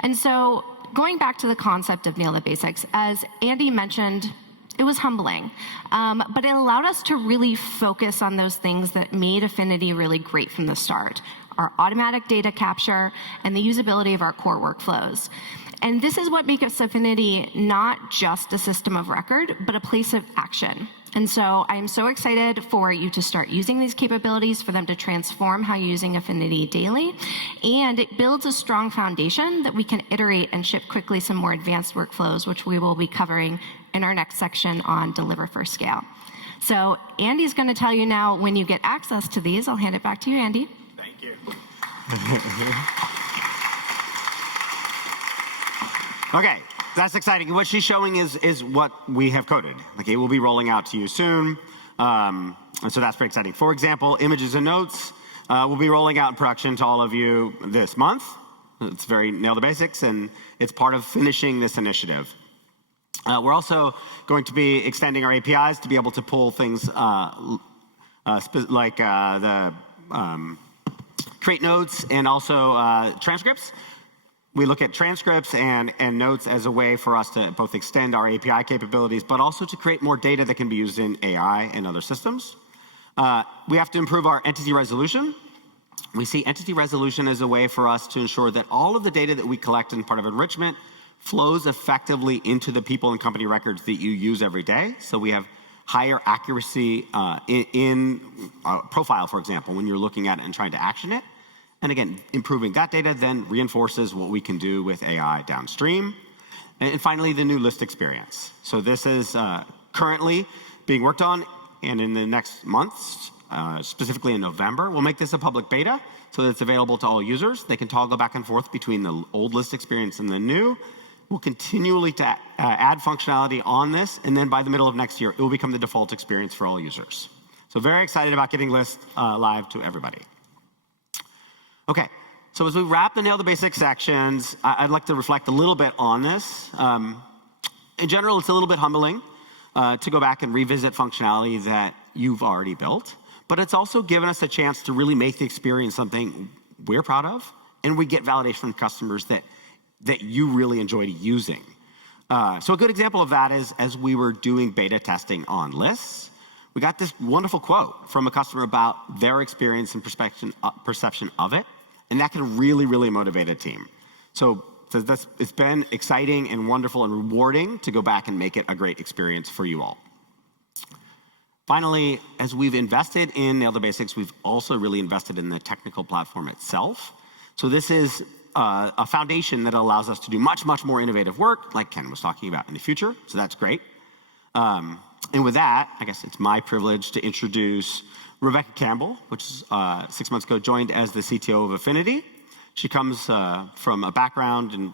And so going back to the concept of Nail the Basics, as Andy mentioned, it was humbling, but it allowed us to really focus on those things that made Affinity really great from the start: our automatic data capture and the usability of our core workflows. And this is what makes Affinity not just a system of record, but a place of action. And so I'm so excited for you to start using these capabilities, for them to transform how you're using Affinity daily. And it builds a strong foundation that we can iterate and ship quickly some more advanced workflows, which we will be covering in our next section on Deliver for Scale. So Andy's going to tell you now when you get access to these. I'll hand it back to you, Andy. Thank you. Okay, that's exciting. What she's showing is what we have coded. Okay, we'll be rolling out to you soon. And so that's pretty exciting. For example, images and notes will be rolling out in production to all of you this month. It's very Nail the Basics, and it's part of finishing this initiative. We're also going to be extending our APIs to be able to pull things like the curate notes and also transcripts. We look at transcripts and notes as a way for us to both extend our API capabilities, but also to create more data that can be used in AI and other systems. We have to improve our entity resolution. We see entity resolution as a way for us to ensure that all of the data that we collect in part of enrichment flows effectively into the people and company records that you use every day. So we have higher accuracy in profile, for example, when you're looking at it and trying to action it. And again, improving that data then reinforces what we can do with AI downstream. And finally, the new list experience. So this is currently being worked on, and in the next months, specifically in November, we'll make this a public beta so that it's available to all users. They can toggle back and forth between the old list experience and the new. We'll continually add functionality on this, and then by the middle of next year, it will become the default experience for all users. So very excited about getting List live to everybody. Okay, so as we wrap the Nail the Basics sections, I'd like to reflect a little bit on this. In general, it's a little bit humbling to go back and revisit functionality that you've already built, but it's also given us a chance to really make the experience something we're proud of, and we get validation from customers that you really enjoyed using. So a good example of that is as we were doing beta testing on lists, we got this wonderful quote from a customer about their experience and perception of it, and that can really, really motivate a team. So it's been exciting and wonderful and rewarding to go back and make it a great experience for you all. Finally, as we've invested in Nail the Basics, we've also really invested in the technical platform itself. So this is a foundation that allows us to do much, much more innovative work, like Ken was talking about in the future, so that's great. And with that, I guess it's my privilege to introduce Rebecca Campbell, which 6 months ago joined as the CTO of Affinity. She comes from a background in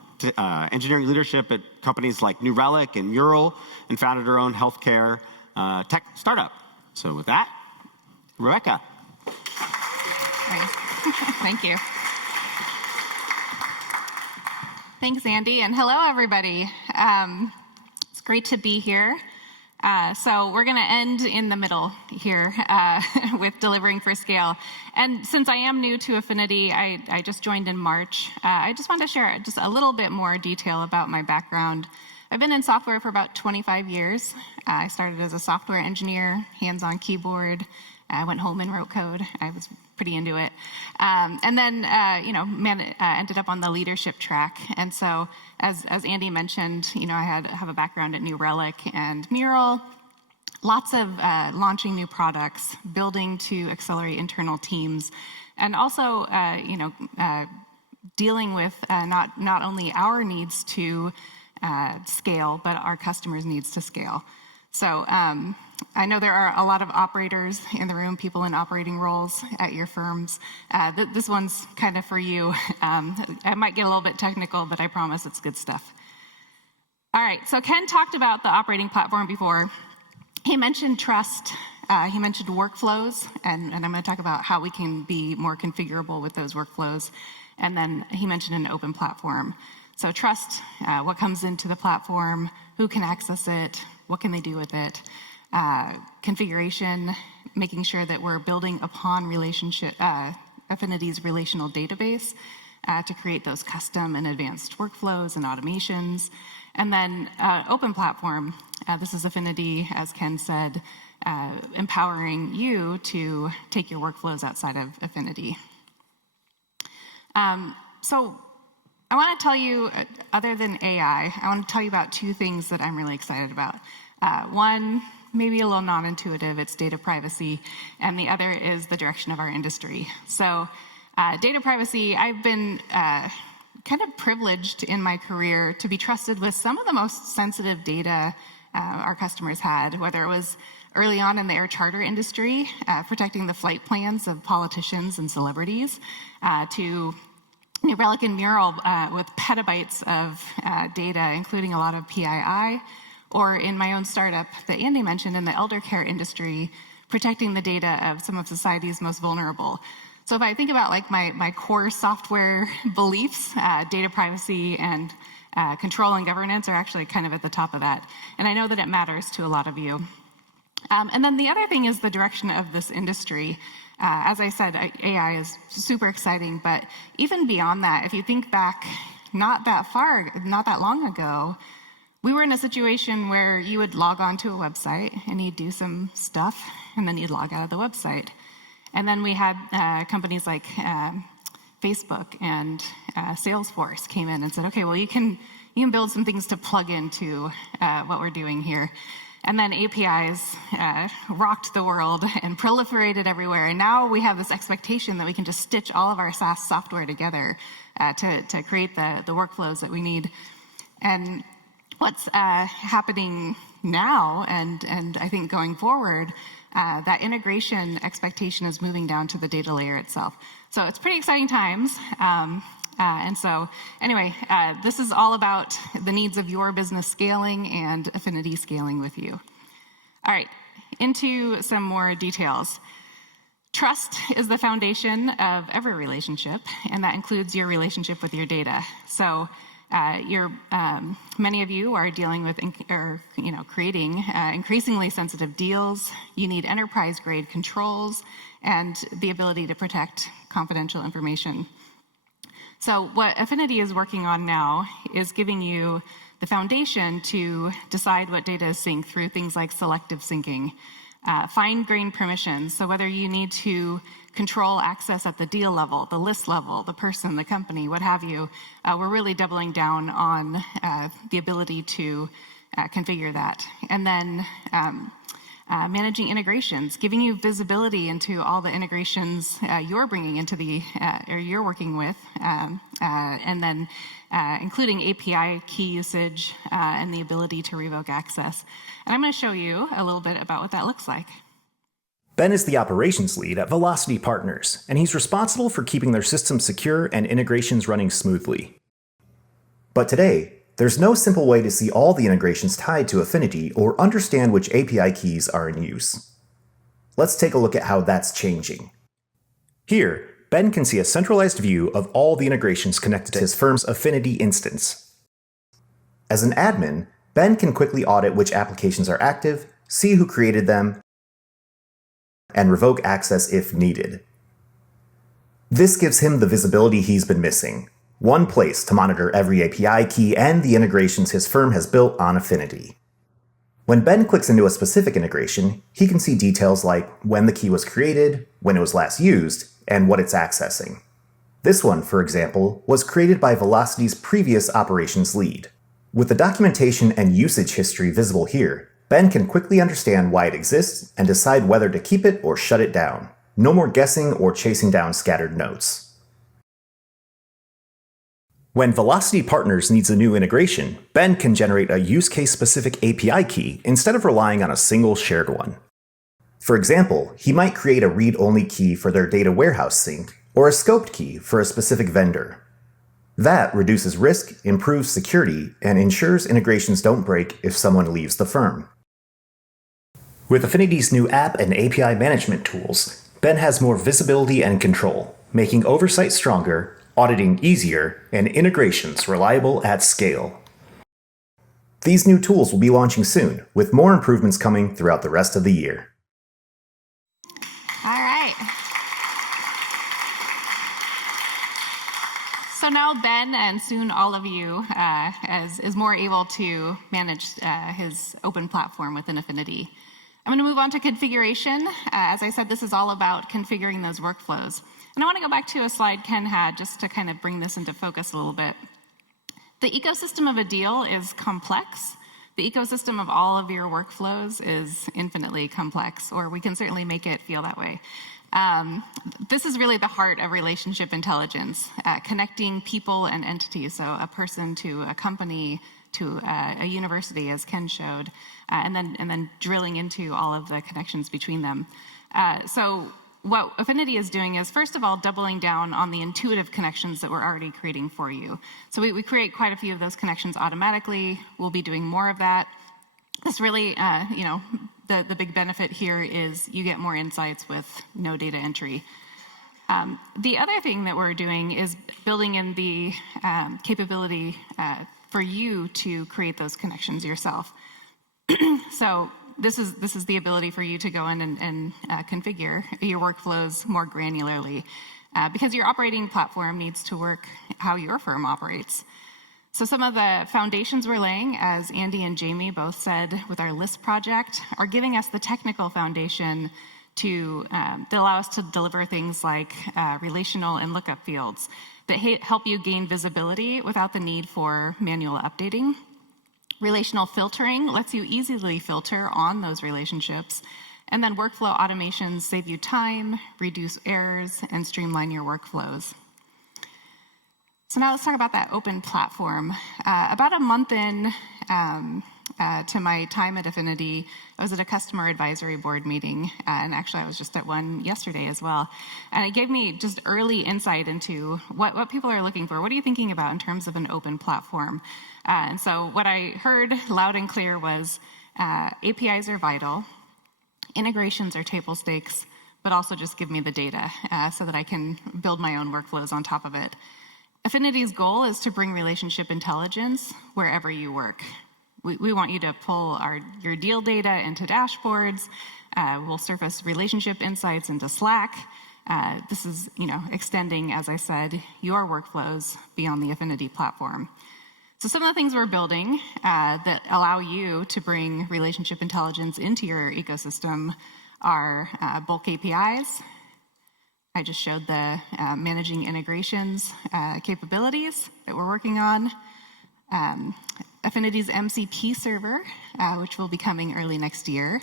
engineering leadership at companies like New Relic and Mural, and founded her own healthcare tech startup. So with that, Rebecca. Nice. Thank you. Thanks, Andy, and hello, everybody. It's great to be here. So we're going to end in the middle here with delivering for scale. And since I am new to Affinity, I just joined in March. I just want to share just a little bit more detail about my background. I've been in software for about 25 years. I started as a software engineer, hands-on keyboard. I went home and wrote code. I was pretty into it. And then, ended up on the leadership track. And so, as Andy mentioned, I have a background at New Relic and Mural. Lots of launching new products, building to accelerate internal teams, and also, dealing with not only our needs to scale, but our customers' needs to scale. So I know there are a lot of operators in the room, people in operating roles at your firms. This one's kind of for you. I might get a little bit technical, but I promise it's good stuff. All right, so Ken talked about the operating platform before. He mentioned trust. He mentioned workflows, and I'm going to talk about how we can be more configurable with those workflows. And then he mentioned an open platform. So trust, what comes into the platform, who can access it, what can they do with it, configuration, making sure that we're building upon Affinity's relational database to create those custom and advanced workflows and automations. And then open platform, this is Affinity, as Ken said, empowering you to take your workflows outside of Affinity. So I want to tell you, other than AI, I want to tell you about two things that I'm really excited about. One, maybe a little non-intuitive, it's data privacy, and the other is the direction of our industry. So data privacy, I've been kind of privileged in my career to be trusted with some of the most sensitive data our customers had, whether it was early on in the air charter industry, protecting the flight plans of politicians and celebrities, to New Relic and Mural with petabytes of data, including a lot of PII, or in my own startup that Andy mentioned in the elder care industry, protecting the data of some of society's most vulnerable. So if I think about like my core software beliefs, data privacy and control and governance are actually kind of at the top of that. And I know that it matters to a lot of you. And then the other thing is the direction of this industry. As I said, AI is super exciting, but even beyond that, if you think back not that long ago, we were in a situation where you would log on to a website and you'd do some stuff, and then you'd log out of the website. And then we had companies like Facebook and Salesforce came in and said, okay, well, you can build some things to plug into what we're doing here. And then APIs rocked the world and proliferated everywhere. And now we have this expectation that we can just stitch all of our SaaS software together to create the workflows that we need. And what's happening now, and I think going forward, that integration expectation is moving down to the data layer itself. So it's pretty exciting times. And so anyway, this is all about the needs of your business scaling and Affinity scaling with you. All right, into some more details. Trust is the foundation of every relationship, and that includes your relationship with your data. So many of you are dealing with creating increasingly sensitive deals. You need enterprise-grade controls and the ability to protect confidential information. So what Affinity is working on now is giving you the foundation to decide what data is synced through things like selective syncing, fine-grained permissions. So whether you need to control access at the deal level, the list level, the person, the company, what have you, we're really doubling down on the ability to configure that. And then managing integrations, giving you visibility into all the integrations you're bringing into or you're working with, and then including API key usage and the ability to revoke access. And I'm going to show you a little bit about what that looks like. Ben is the operations lead at Velocity Partners, and he's responsible for keeping their systems secure and integrations running smoothly. But today, there's no simple way to see all the integrations tied to Affinity or understand which API keys are in use. Let's take a look at how that's changing. Here, Ben can see a centralized view of all the integrations connected to his firm's Affinity instance. As an admin, Ben can quickly audit which applications are active, see who created them, and revoke access if needed. This gives him the visibility he's been missing. One place to monitor every API key and the integrations his firm has built on Affinity. When Ben clicks into a specific integration, he can see details like when the key was created, when it was last used, and what it's accessing. This one, for example, was created by Velocity's previous operations lead. With the documentation and usage history visible here, Ben can quickly understand why it exists and decide whether to keep it or shut it down. No more guessing or chasing down scattered notes. When Velocity Partners needs a new integration, Ben can generate a use case-specific API key instead of relying on a single shared one. For example, he might create a read-only key for their data warehouse sync, or a scoped key for a specific vendor. That reduces risk, improves security, and ensures integrations don't break if someone leaves the firm. With Affinity's new app and API management tools, Ben has more visibility and control, making oversight stronger, auditing easier, and integrations reliable at scale. These new tools will be launching soon, with more improvements coming throughout the rest of the year. All right. So now Ben, and soon all of you, is more able to manage his open platform within Affinity. I'm going to move on to configuration. As I said, this is all about configuring those workflows. And I want to go back to a slide Ken had just to kind of bring this into focus a little bit. The ecosystem of a deal is complex. The ecosystem of all of your workflows is infinitely complex, or we can certainly make it feel that way. This is really the heart of relationship intelligence, connecting people and entities, so a person to a company, to a university, as Ken showed, and then drilling into all of the connections between them. So what Affinity is doing is, first of all, doubling down on the intuitive connections that we're already creating for you. So we create quite a few of those connections automatically. We'll be doing more of that. This really, the big benefit here is you get more insights with no data entry. The other thing that we're doing is building in the capability for you to create those connections yourself. So this is the ability for you to go in and configure your workflows more granularly, because your operating platform needs to work how your firm operates. So some of the foundations we're laying, as Andy and Jamie both said with our list project, are giving us the technical foundation to that allow us to deliver things like relational and lookup fields that help you gain visibility without the need for manual updating. Relational filtering lets you easily filter on those relationships. And then workflow automations save you time, reduce errors, and streamline your workflows. So now let's talk about that open platform. About a month in, to my time at Affinity. I was at a customer advisory board meeting, and actually I was just at one yesterday as well. And it gave me just early insight into what people are looking for. What are you thinking about in terms of an open platform? And so what I heard loud and clear was APIs are vital, integrations are table stakes, but also just give me the data so that I can build my own workflows on top of it. Affinity's goal is to bring relationship intelligence wherever you work. We want you to pull your deal data into dashboards. We'll surface relationship insights into Slack. This is, extending, as I said, your workflows beyond the Affinity platform. So some of the things we're building that allow you to bring relationship intelligence into your ecosystem are bulk APIs. I just showed the managing integrations capabilities that we're working on. Affinity's MCP server, which will be coming early next year,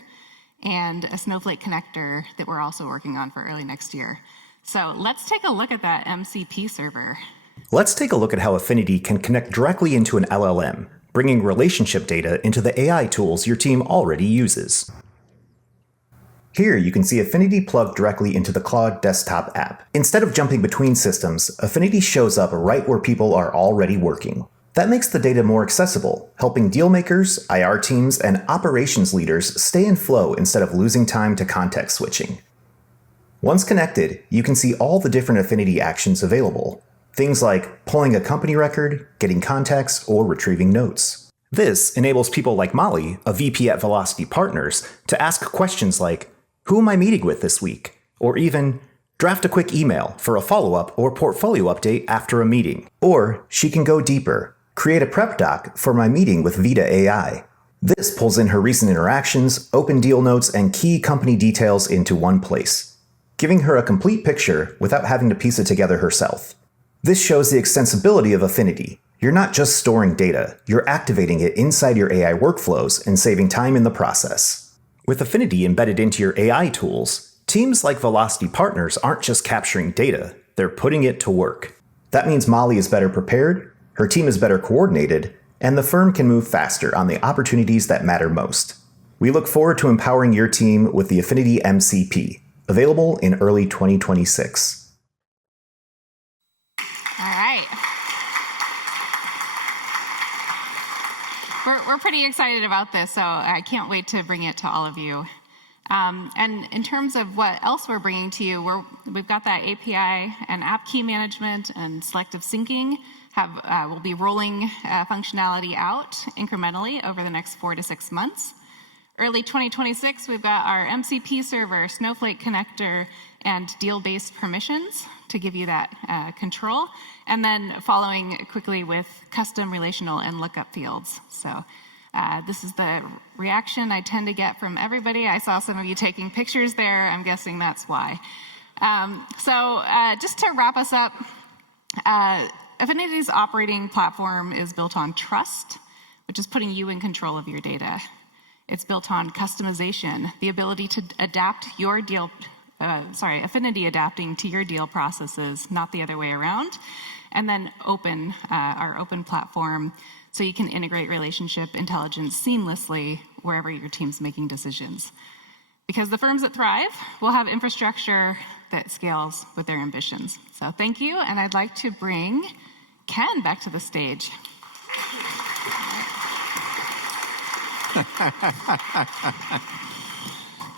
and a Snowflake connector that we're also working on for early next year. So let's take a look at that MCP server. Let's take a look at how Affinity can connect directly into an LLM, bringing relationship data into the AI tools your team already uses. Here you can see Affinity plugged directly into the Claude desktop app. Instead of jumping between systems, Affinity shows up right where people are already working. That makes the data more accessible, helping deal makers, IR teams, and operations leaders stay in flow instead of losing time to context switching. Once connected, you can see all the different Affinity actions available. Things like pulling a company record, getting context, or retrieving notes. This enables people like Molly, a VP at Velocity Partners, to ask questions like, "Who am I meeting with this week?" Or even, draft a quick email for a follow-up or portfolio update after a meeting. Or she can go deeper. Create a prep doc for my meeting with Vita AI. This pulls in her recent interactions, open deal notes, and key company details into one place, giving her a complete picture without having to piece it together herself. This shows the extensibility of Affinity. You're not just storing data, you're activating it inside your AI workflows and saving time in the process. With Affinity embedded into your AI tools, teams like Velocity Partners aren't just capturing data, they're putting it to work. That means Molly is better prepared, her team is better coordinated, and the firm can move faster on the opportunities that matter most. We look forward to empowering your team with the Affinity MCP, available in early 2026. All right. We're pretty excited about this, so I can't wait to bring it to all of you. And in terms of what else we're bringing to you, we've got that API and app key management and selective syncing. We'll be rolling functionality out incrementally over the next 4 to 6 months. Early 2026, we've got our MCP server, Snowflake connector, and deal-based permissions to give you that control. And then following quickly with custom relational and lookup fields. So this is the reaction I tend to get from everybody. I saw some of you taking pictures there. I'm guessing that's why. So just to wrap us up, Affinity's operating platform is built on trust, which is putting you in control of your data. It's built on customization, the ability to adapt your deal, Affinity adapting to your deal processes, not the other way around. And then our open platform, so you can integrate relationship intelligence seamlessly wherever your team's making decisions. Because the firms that thrive will have infrastructure that scales with their ambitions. So thank you, and I'd like to bring Ken back to the stage.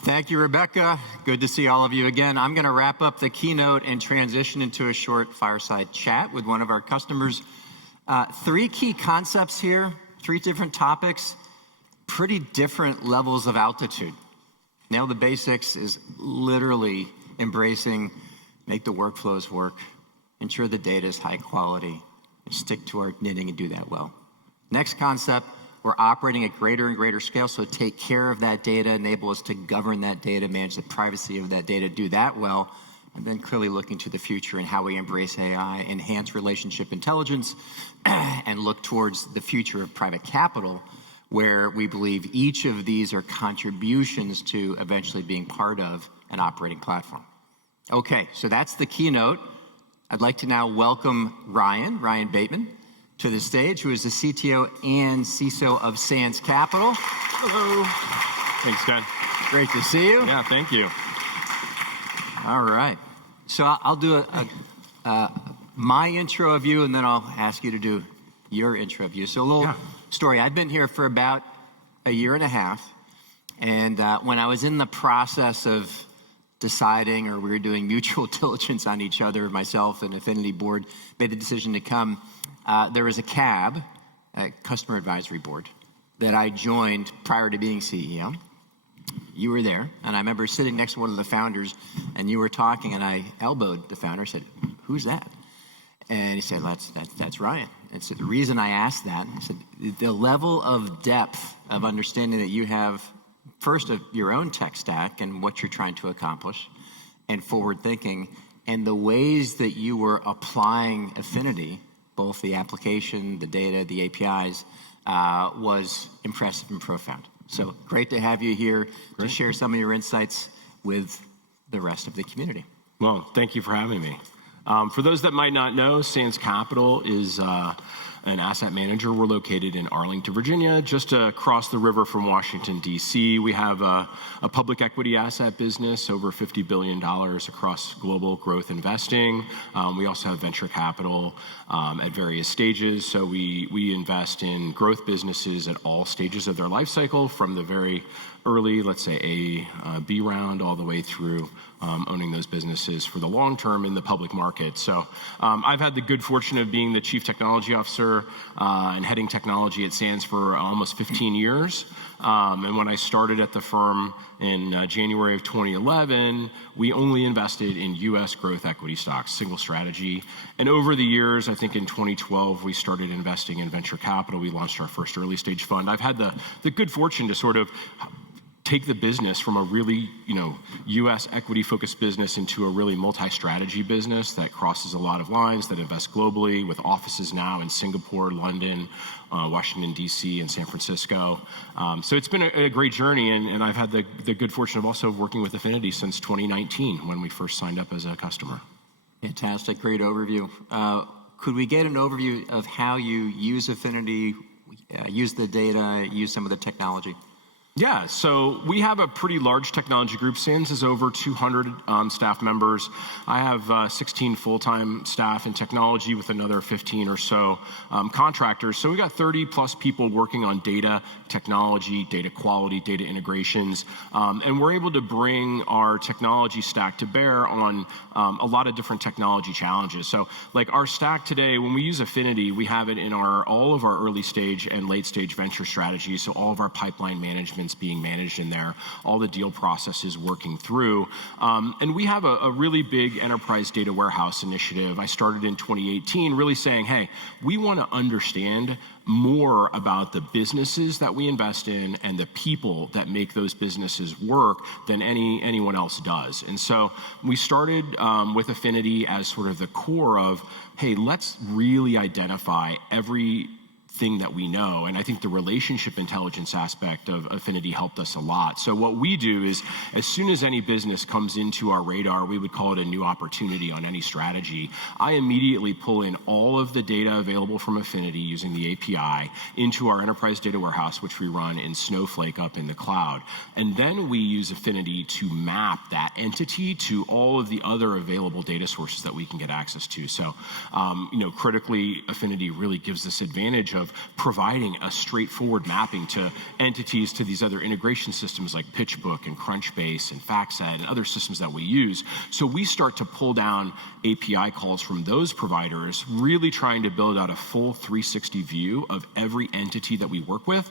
Thank you, Rebecca. Good to see all of you again. I'm going to wrap up the keynote and transition into a short fireside chat with one of our customers. 3 key concepts here, 3 different topics, pretty different levels of altitude. Nail the basics is literally embracing, make the workflows work, ensure the data is high quality, and stick to our knitting and do that well. Next concept, we're operating at greater and greater scale, so take care of that data, enable us to govern that data, manage the privacy of that data, do that well, and then clearly looking to the future and how we embrace AI, enhance relationship intelligence, and look towards the future of private capital, where we believe each of these are contributions to eventually being part of an operating platform. Okay, so that's the keynote. I'd like to now welcome Ryan Bateman, to the stage, who is the CTO and CISO of Sands Capital. Hello. Thanks, Ken. Great to see you. Yeah, thank you. All right. So I'll do my intro of you, and then I'll ask you to do your intro of you. So a little story. I've been here for about a year and a half, and when I was in the process of deciding, or we were doing mutual diligence on each other, myself and Affinity board made the decision to come. There was a CAB, a customer advisory board, that I joined prior to being CEO. You were there, and I remember sitting next to one of the founders, and you were talking, and I elbowed the founder, said, "Who's that?" And he said, that's Ryan. And so the reason I asked that, I said, the level of depth of understanding that you have, first of your own tech stack and what you're trying to accomplish, and forward thinking, and the ways that you were applying Affinity, both the application, the data, the APIs, was impressive and profound. So great to have you here to share some of your insights with the rest of the community. Well, thank you for having me. For those that might not know, Sands Capital is an asset manager. We're located in Arlington, Virginia, just across the river from Washington, D.C. We have a public equity asset business, over $50 billion across global growth investing. We also have venture capital at various stages. So we invest in growth businesses at all stages of their life cycle, from the very early, let's say A, B round, all the way through owning those businesses for the long term in the public market. So I've had the good fortune of being the chief technology officer and heading technology at Sands for almost 15 years. And when I started at the firm in January of 2011, we only invested in U.S. growth equity stocks, single strategy. And over the years, I think in 2012, we started investing in venture capital. We launched our first early stage fund. I've had the good fortune to sort of take the business from a really, U.S. equity-focused business into a really multi-strategy business that crosses a lot of lines, that invests globally, with offices now in Singapore, London, Washington, D.C., and San Francisco. So it's been a great journey, and I've had the good fortune of also working with Affinity since 2019, when we first signed up as a customer. Fantastic, great overview. Could we get an overview of how you use Affinity, use the data, use some of the technology? Yeah, so we have a pretty large technology group. Sands is over 200 staff members. I have 16 full-time staff in technology with another 15 or so contractors. So we got 30 plus people working on data, technology, data quality, data integrations. And we're able to bring our technology stack to bear on a lot of different technology challenges. So like our stack today, when we use Affinity, we have it in all of our early stage and late stage venture strategies. So all of our pipeline management being managed in there, all the deal processes working through. And we have a really big enterprise data warehouse initiative I started in 2018, really saying, hey, we want to understand more about the businesses that we invest in and the people that make those businesses work than anyone else does. And so we started with Affinity as sort of the core of, hey, let's really identify everything that we know. And I think the relationship intelligence aspect of Affinity helped us a lot. So what we do is, as soon as any business comes into our radar, we would call it a new opportunity on any strategy, I immediately pull in all of the data available from Affinity using the API into our enterprise data warehouse, which we run in Snowflake up in the cloud. And then we use Affinity to map that entity to all of the other available data sources that we can get access to. So, critically, Affinity really gives this advantage of providing a straightforward mapping to entities, to these other integration systems like PitchBook and Crunchbase and FactSet and other systems that we use. So we start to pull down API calls from those providers, really trying to build out a full 360 view of every entity that we work with.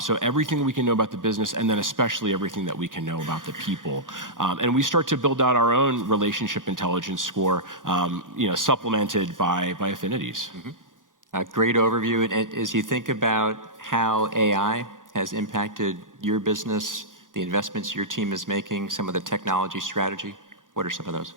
So everything we can know about the business, and then especially everything that we can know about the people. And we start to build out our own relationship intelligence score, supplemented by Affinity's. Mm-hmm. A great overview. And as you think about how AI has impacted your business, the investments your team is making, some of the technology strategy, what are some of those?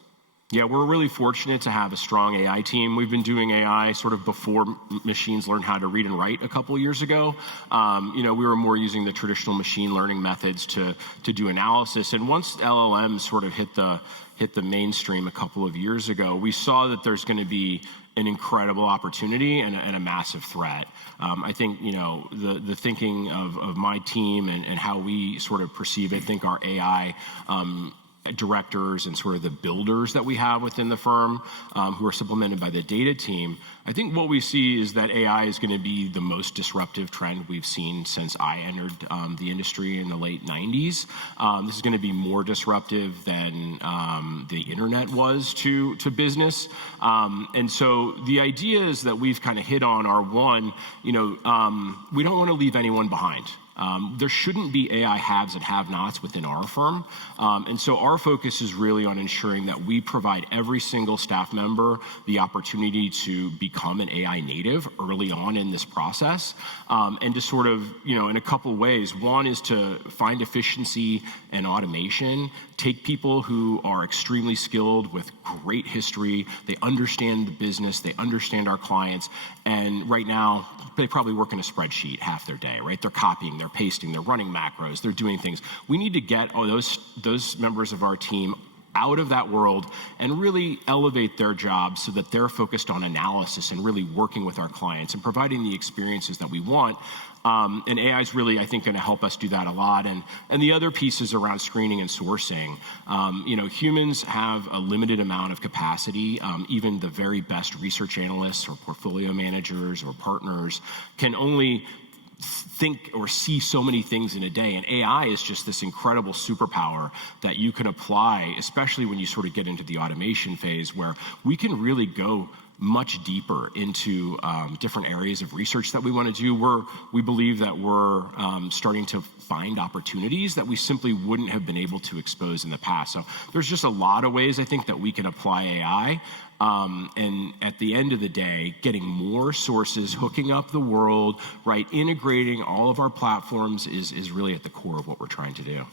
Yeah, we're really fortunate to have a strong AI team. We've been doing AI sort of before machines learned how to read and write a couple of years ago. We were more using the traditional machine learning methods to do analysis. And once LLMs sort of hit the mainstream a couple of years ago, we saw that there's going to be an incredible opportunity and a massive threat. I think, the thinking of my team and how we sort of perceive it, think our AI directors and sort of the builders that we have within the firm who are supplemented by the data team, I think what we see is that AI is going to be the most disruptive trend we've seen since I entered the industry in the late 90s. This is going to be more disruptive than the internet was to business. And so the ideas that we've kind of hit on are, one, we don't want to leave anyone behind. There shouldn't be AI haves and have-nots within our firm. And so our focus is really on ensuring that we provide every single staff member the opportunity to become an AI native early on in this process. And to sort of, in a couple ways. One is to find efficiency and automation, take people who are extremely skilled with great history, they understand the business, they understand our clients, and right now, they probably work in a spreadsheet half their day, right? They're copying, they're pasting, they're running macros, they're doing things. We need to get those members of our team out of that world and really elevate their jobs so that they're focused on analysis and really working with our clients and providing the experiences that we want. And AI is really, I think, going to help us do that a lot. And the other piece is around screening and sourcing. Humans have a limited amount of capacity. Even the very best research analysts or portfolio managers or partners can only think or see so many things in a day, and AI is just this incredible superpower that you can apply, especially when you sort of get into the automation phase, where we can really go much deeper into different areas of research that we want to do. We believe that we're starting to find opportunities that we simply wouldn't have been able to expose in the past. So there's just a lot of ways, I think, that we can apply AI. And at the end of the day, getting more sources, hooking up the world, right, integrating all of our platforms is really at the core of what we're trying to do.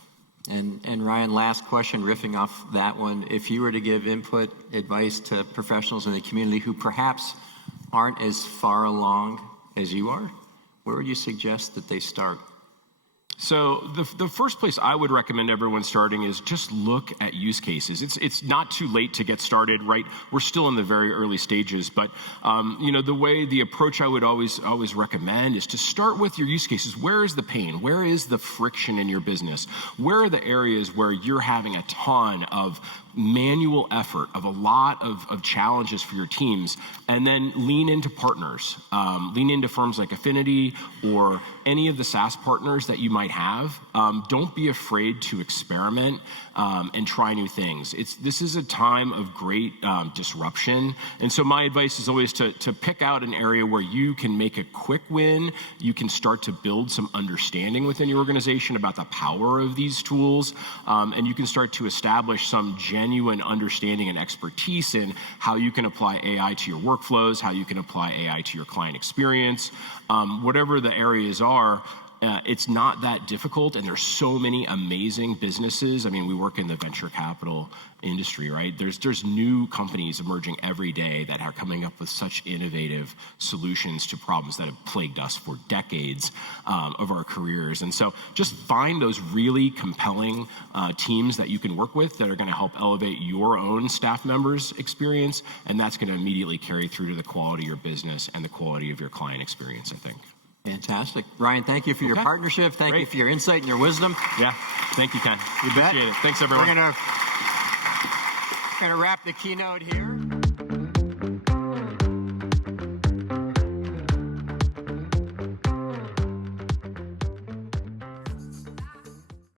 And Ryan, last question, riffing off that one. If you were to give input, advice to professionals in the community who perhaps aren't as far along as you are, where would you suggest that they start? So the first place I would recommend everyone starting is just look at use cases. It's not too late to get started, right? We're still in the very early stages, but the approach I would always recommend is to start with your use cases. Where is the pain? Where is the friction in your business? Where are the areas where you're having a ton of manual effort, of a lot of challenges for your teams? And then lean into partners. Lean into firms like Affinity or any of the SaaS partners that you might have. Don't be afraid to experiment and try new things. This is a time of great disruption. And so my advice is always to pick out an area where you can make a quick win. You can start to build some understanding within your organization about the power of these tools. And you can start to establish some genuine understanding and expertise in how you can apply AI to your workflows, how you can apply AI to your client experience. Whatever the areas are, it's not that difficult, and there's so many amazing businesses. I mean, we work in the venture capital industry, right? There's new companies emerging every day that are coming up with such innovative solutions to problems that have plagued us for decades of our careers. And so just find those really compelling teams that you can work with that are going to help elevate your own staff members' experience, and that's going to immediately carry through to the quality of your business and the quality of your client experience, I think. Fantastic. Ryan, thank you for your partnership. Thank you for your insight and your wisdom. Yeah, thank you, Ken. You bet. Appreciate it. Thanks, everyone. We're gonna wrap the keynote here.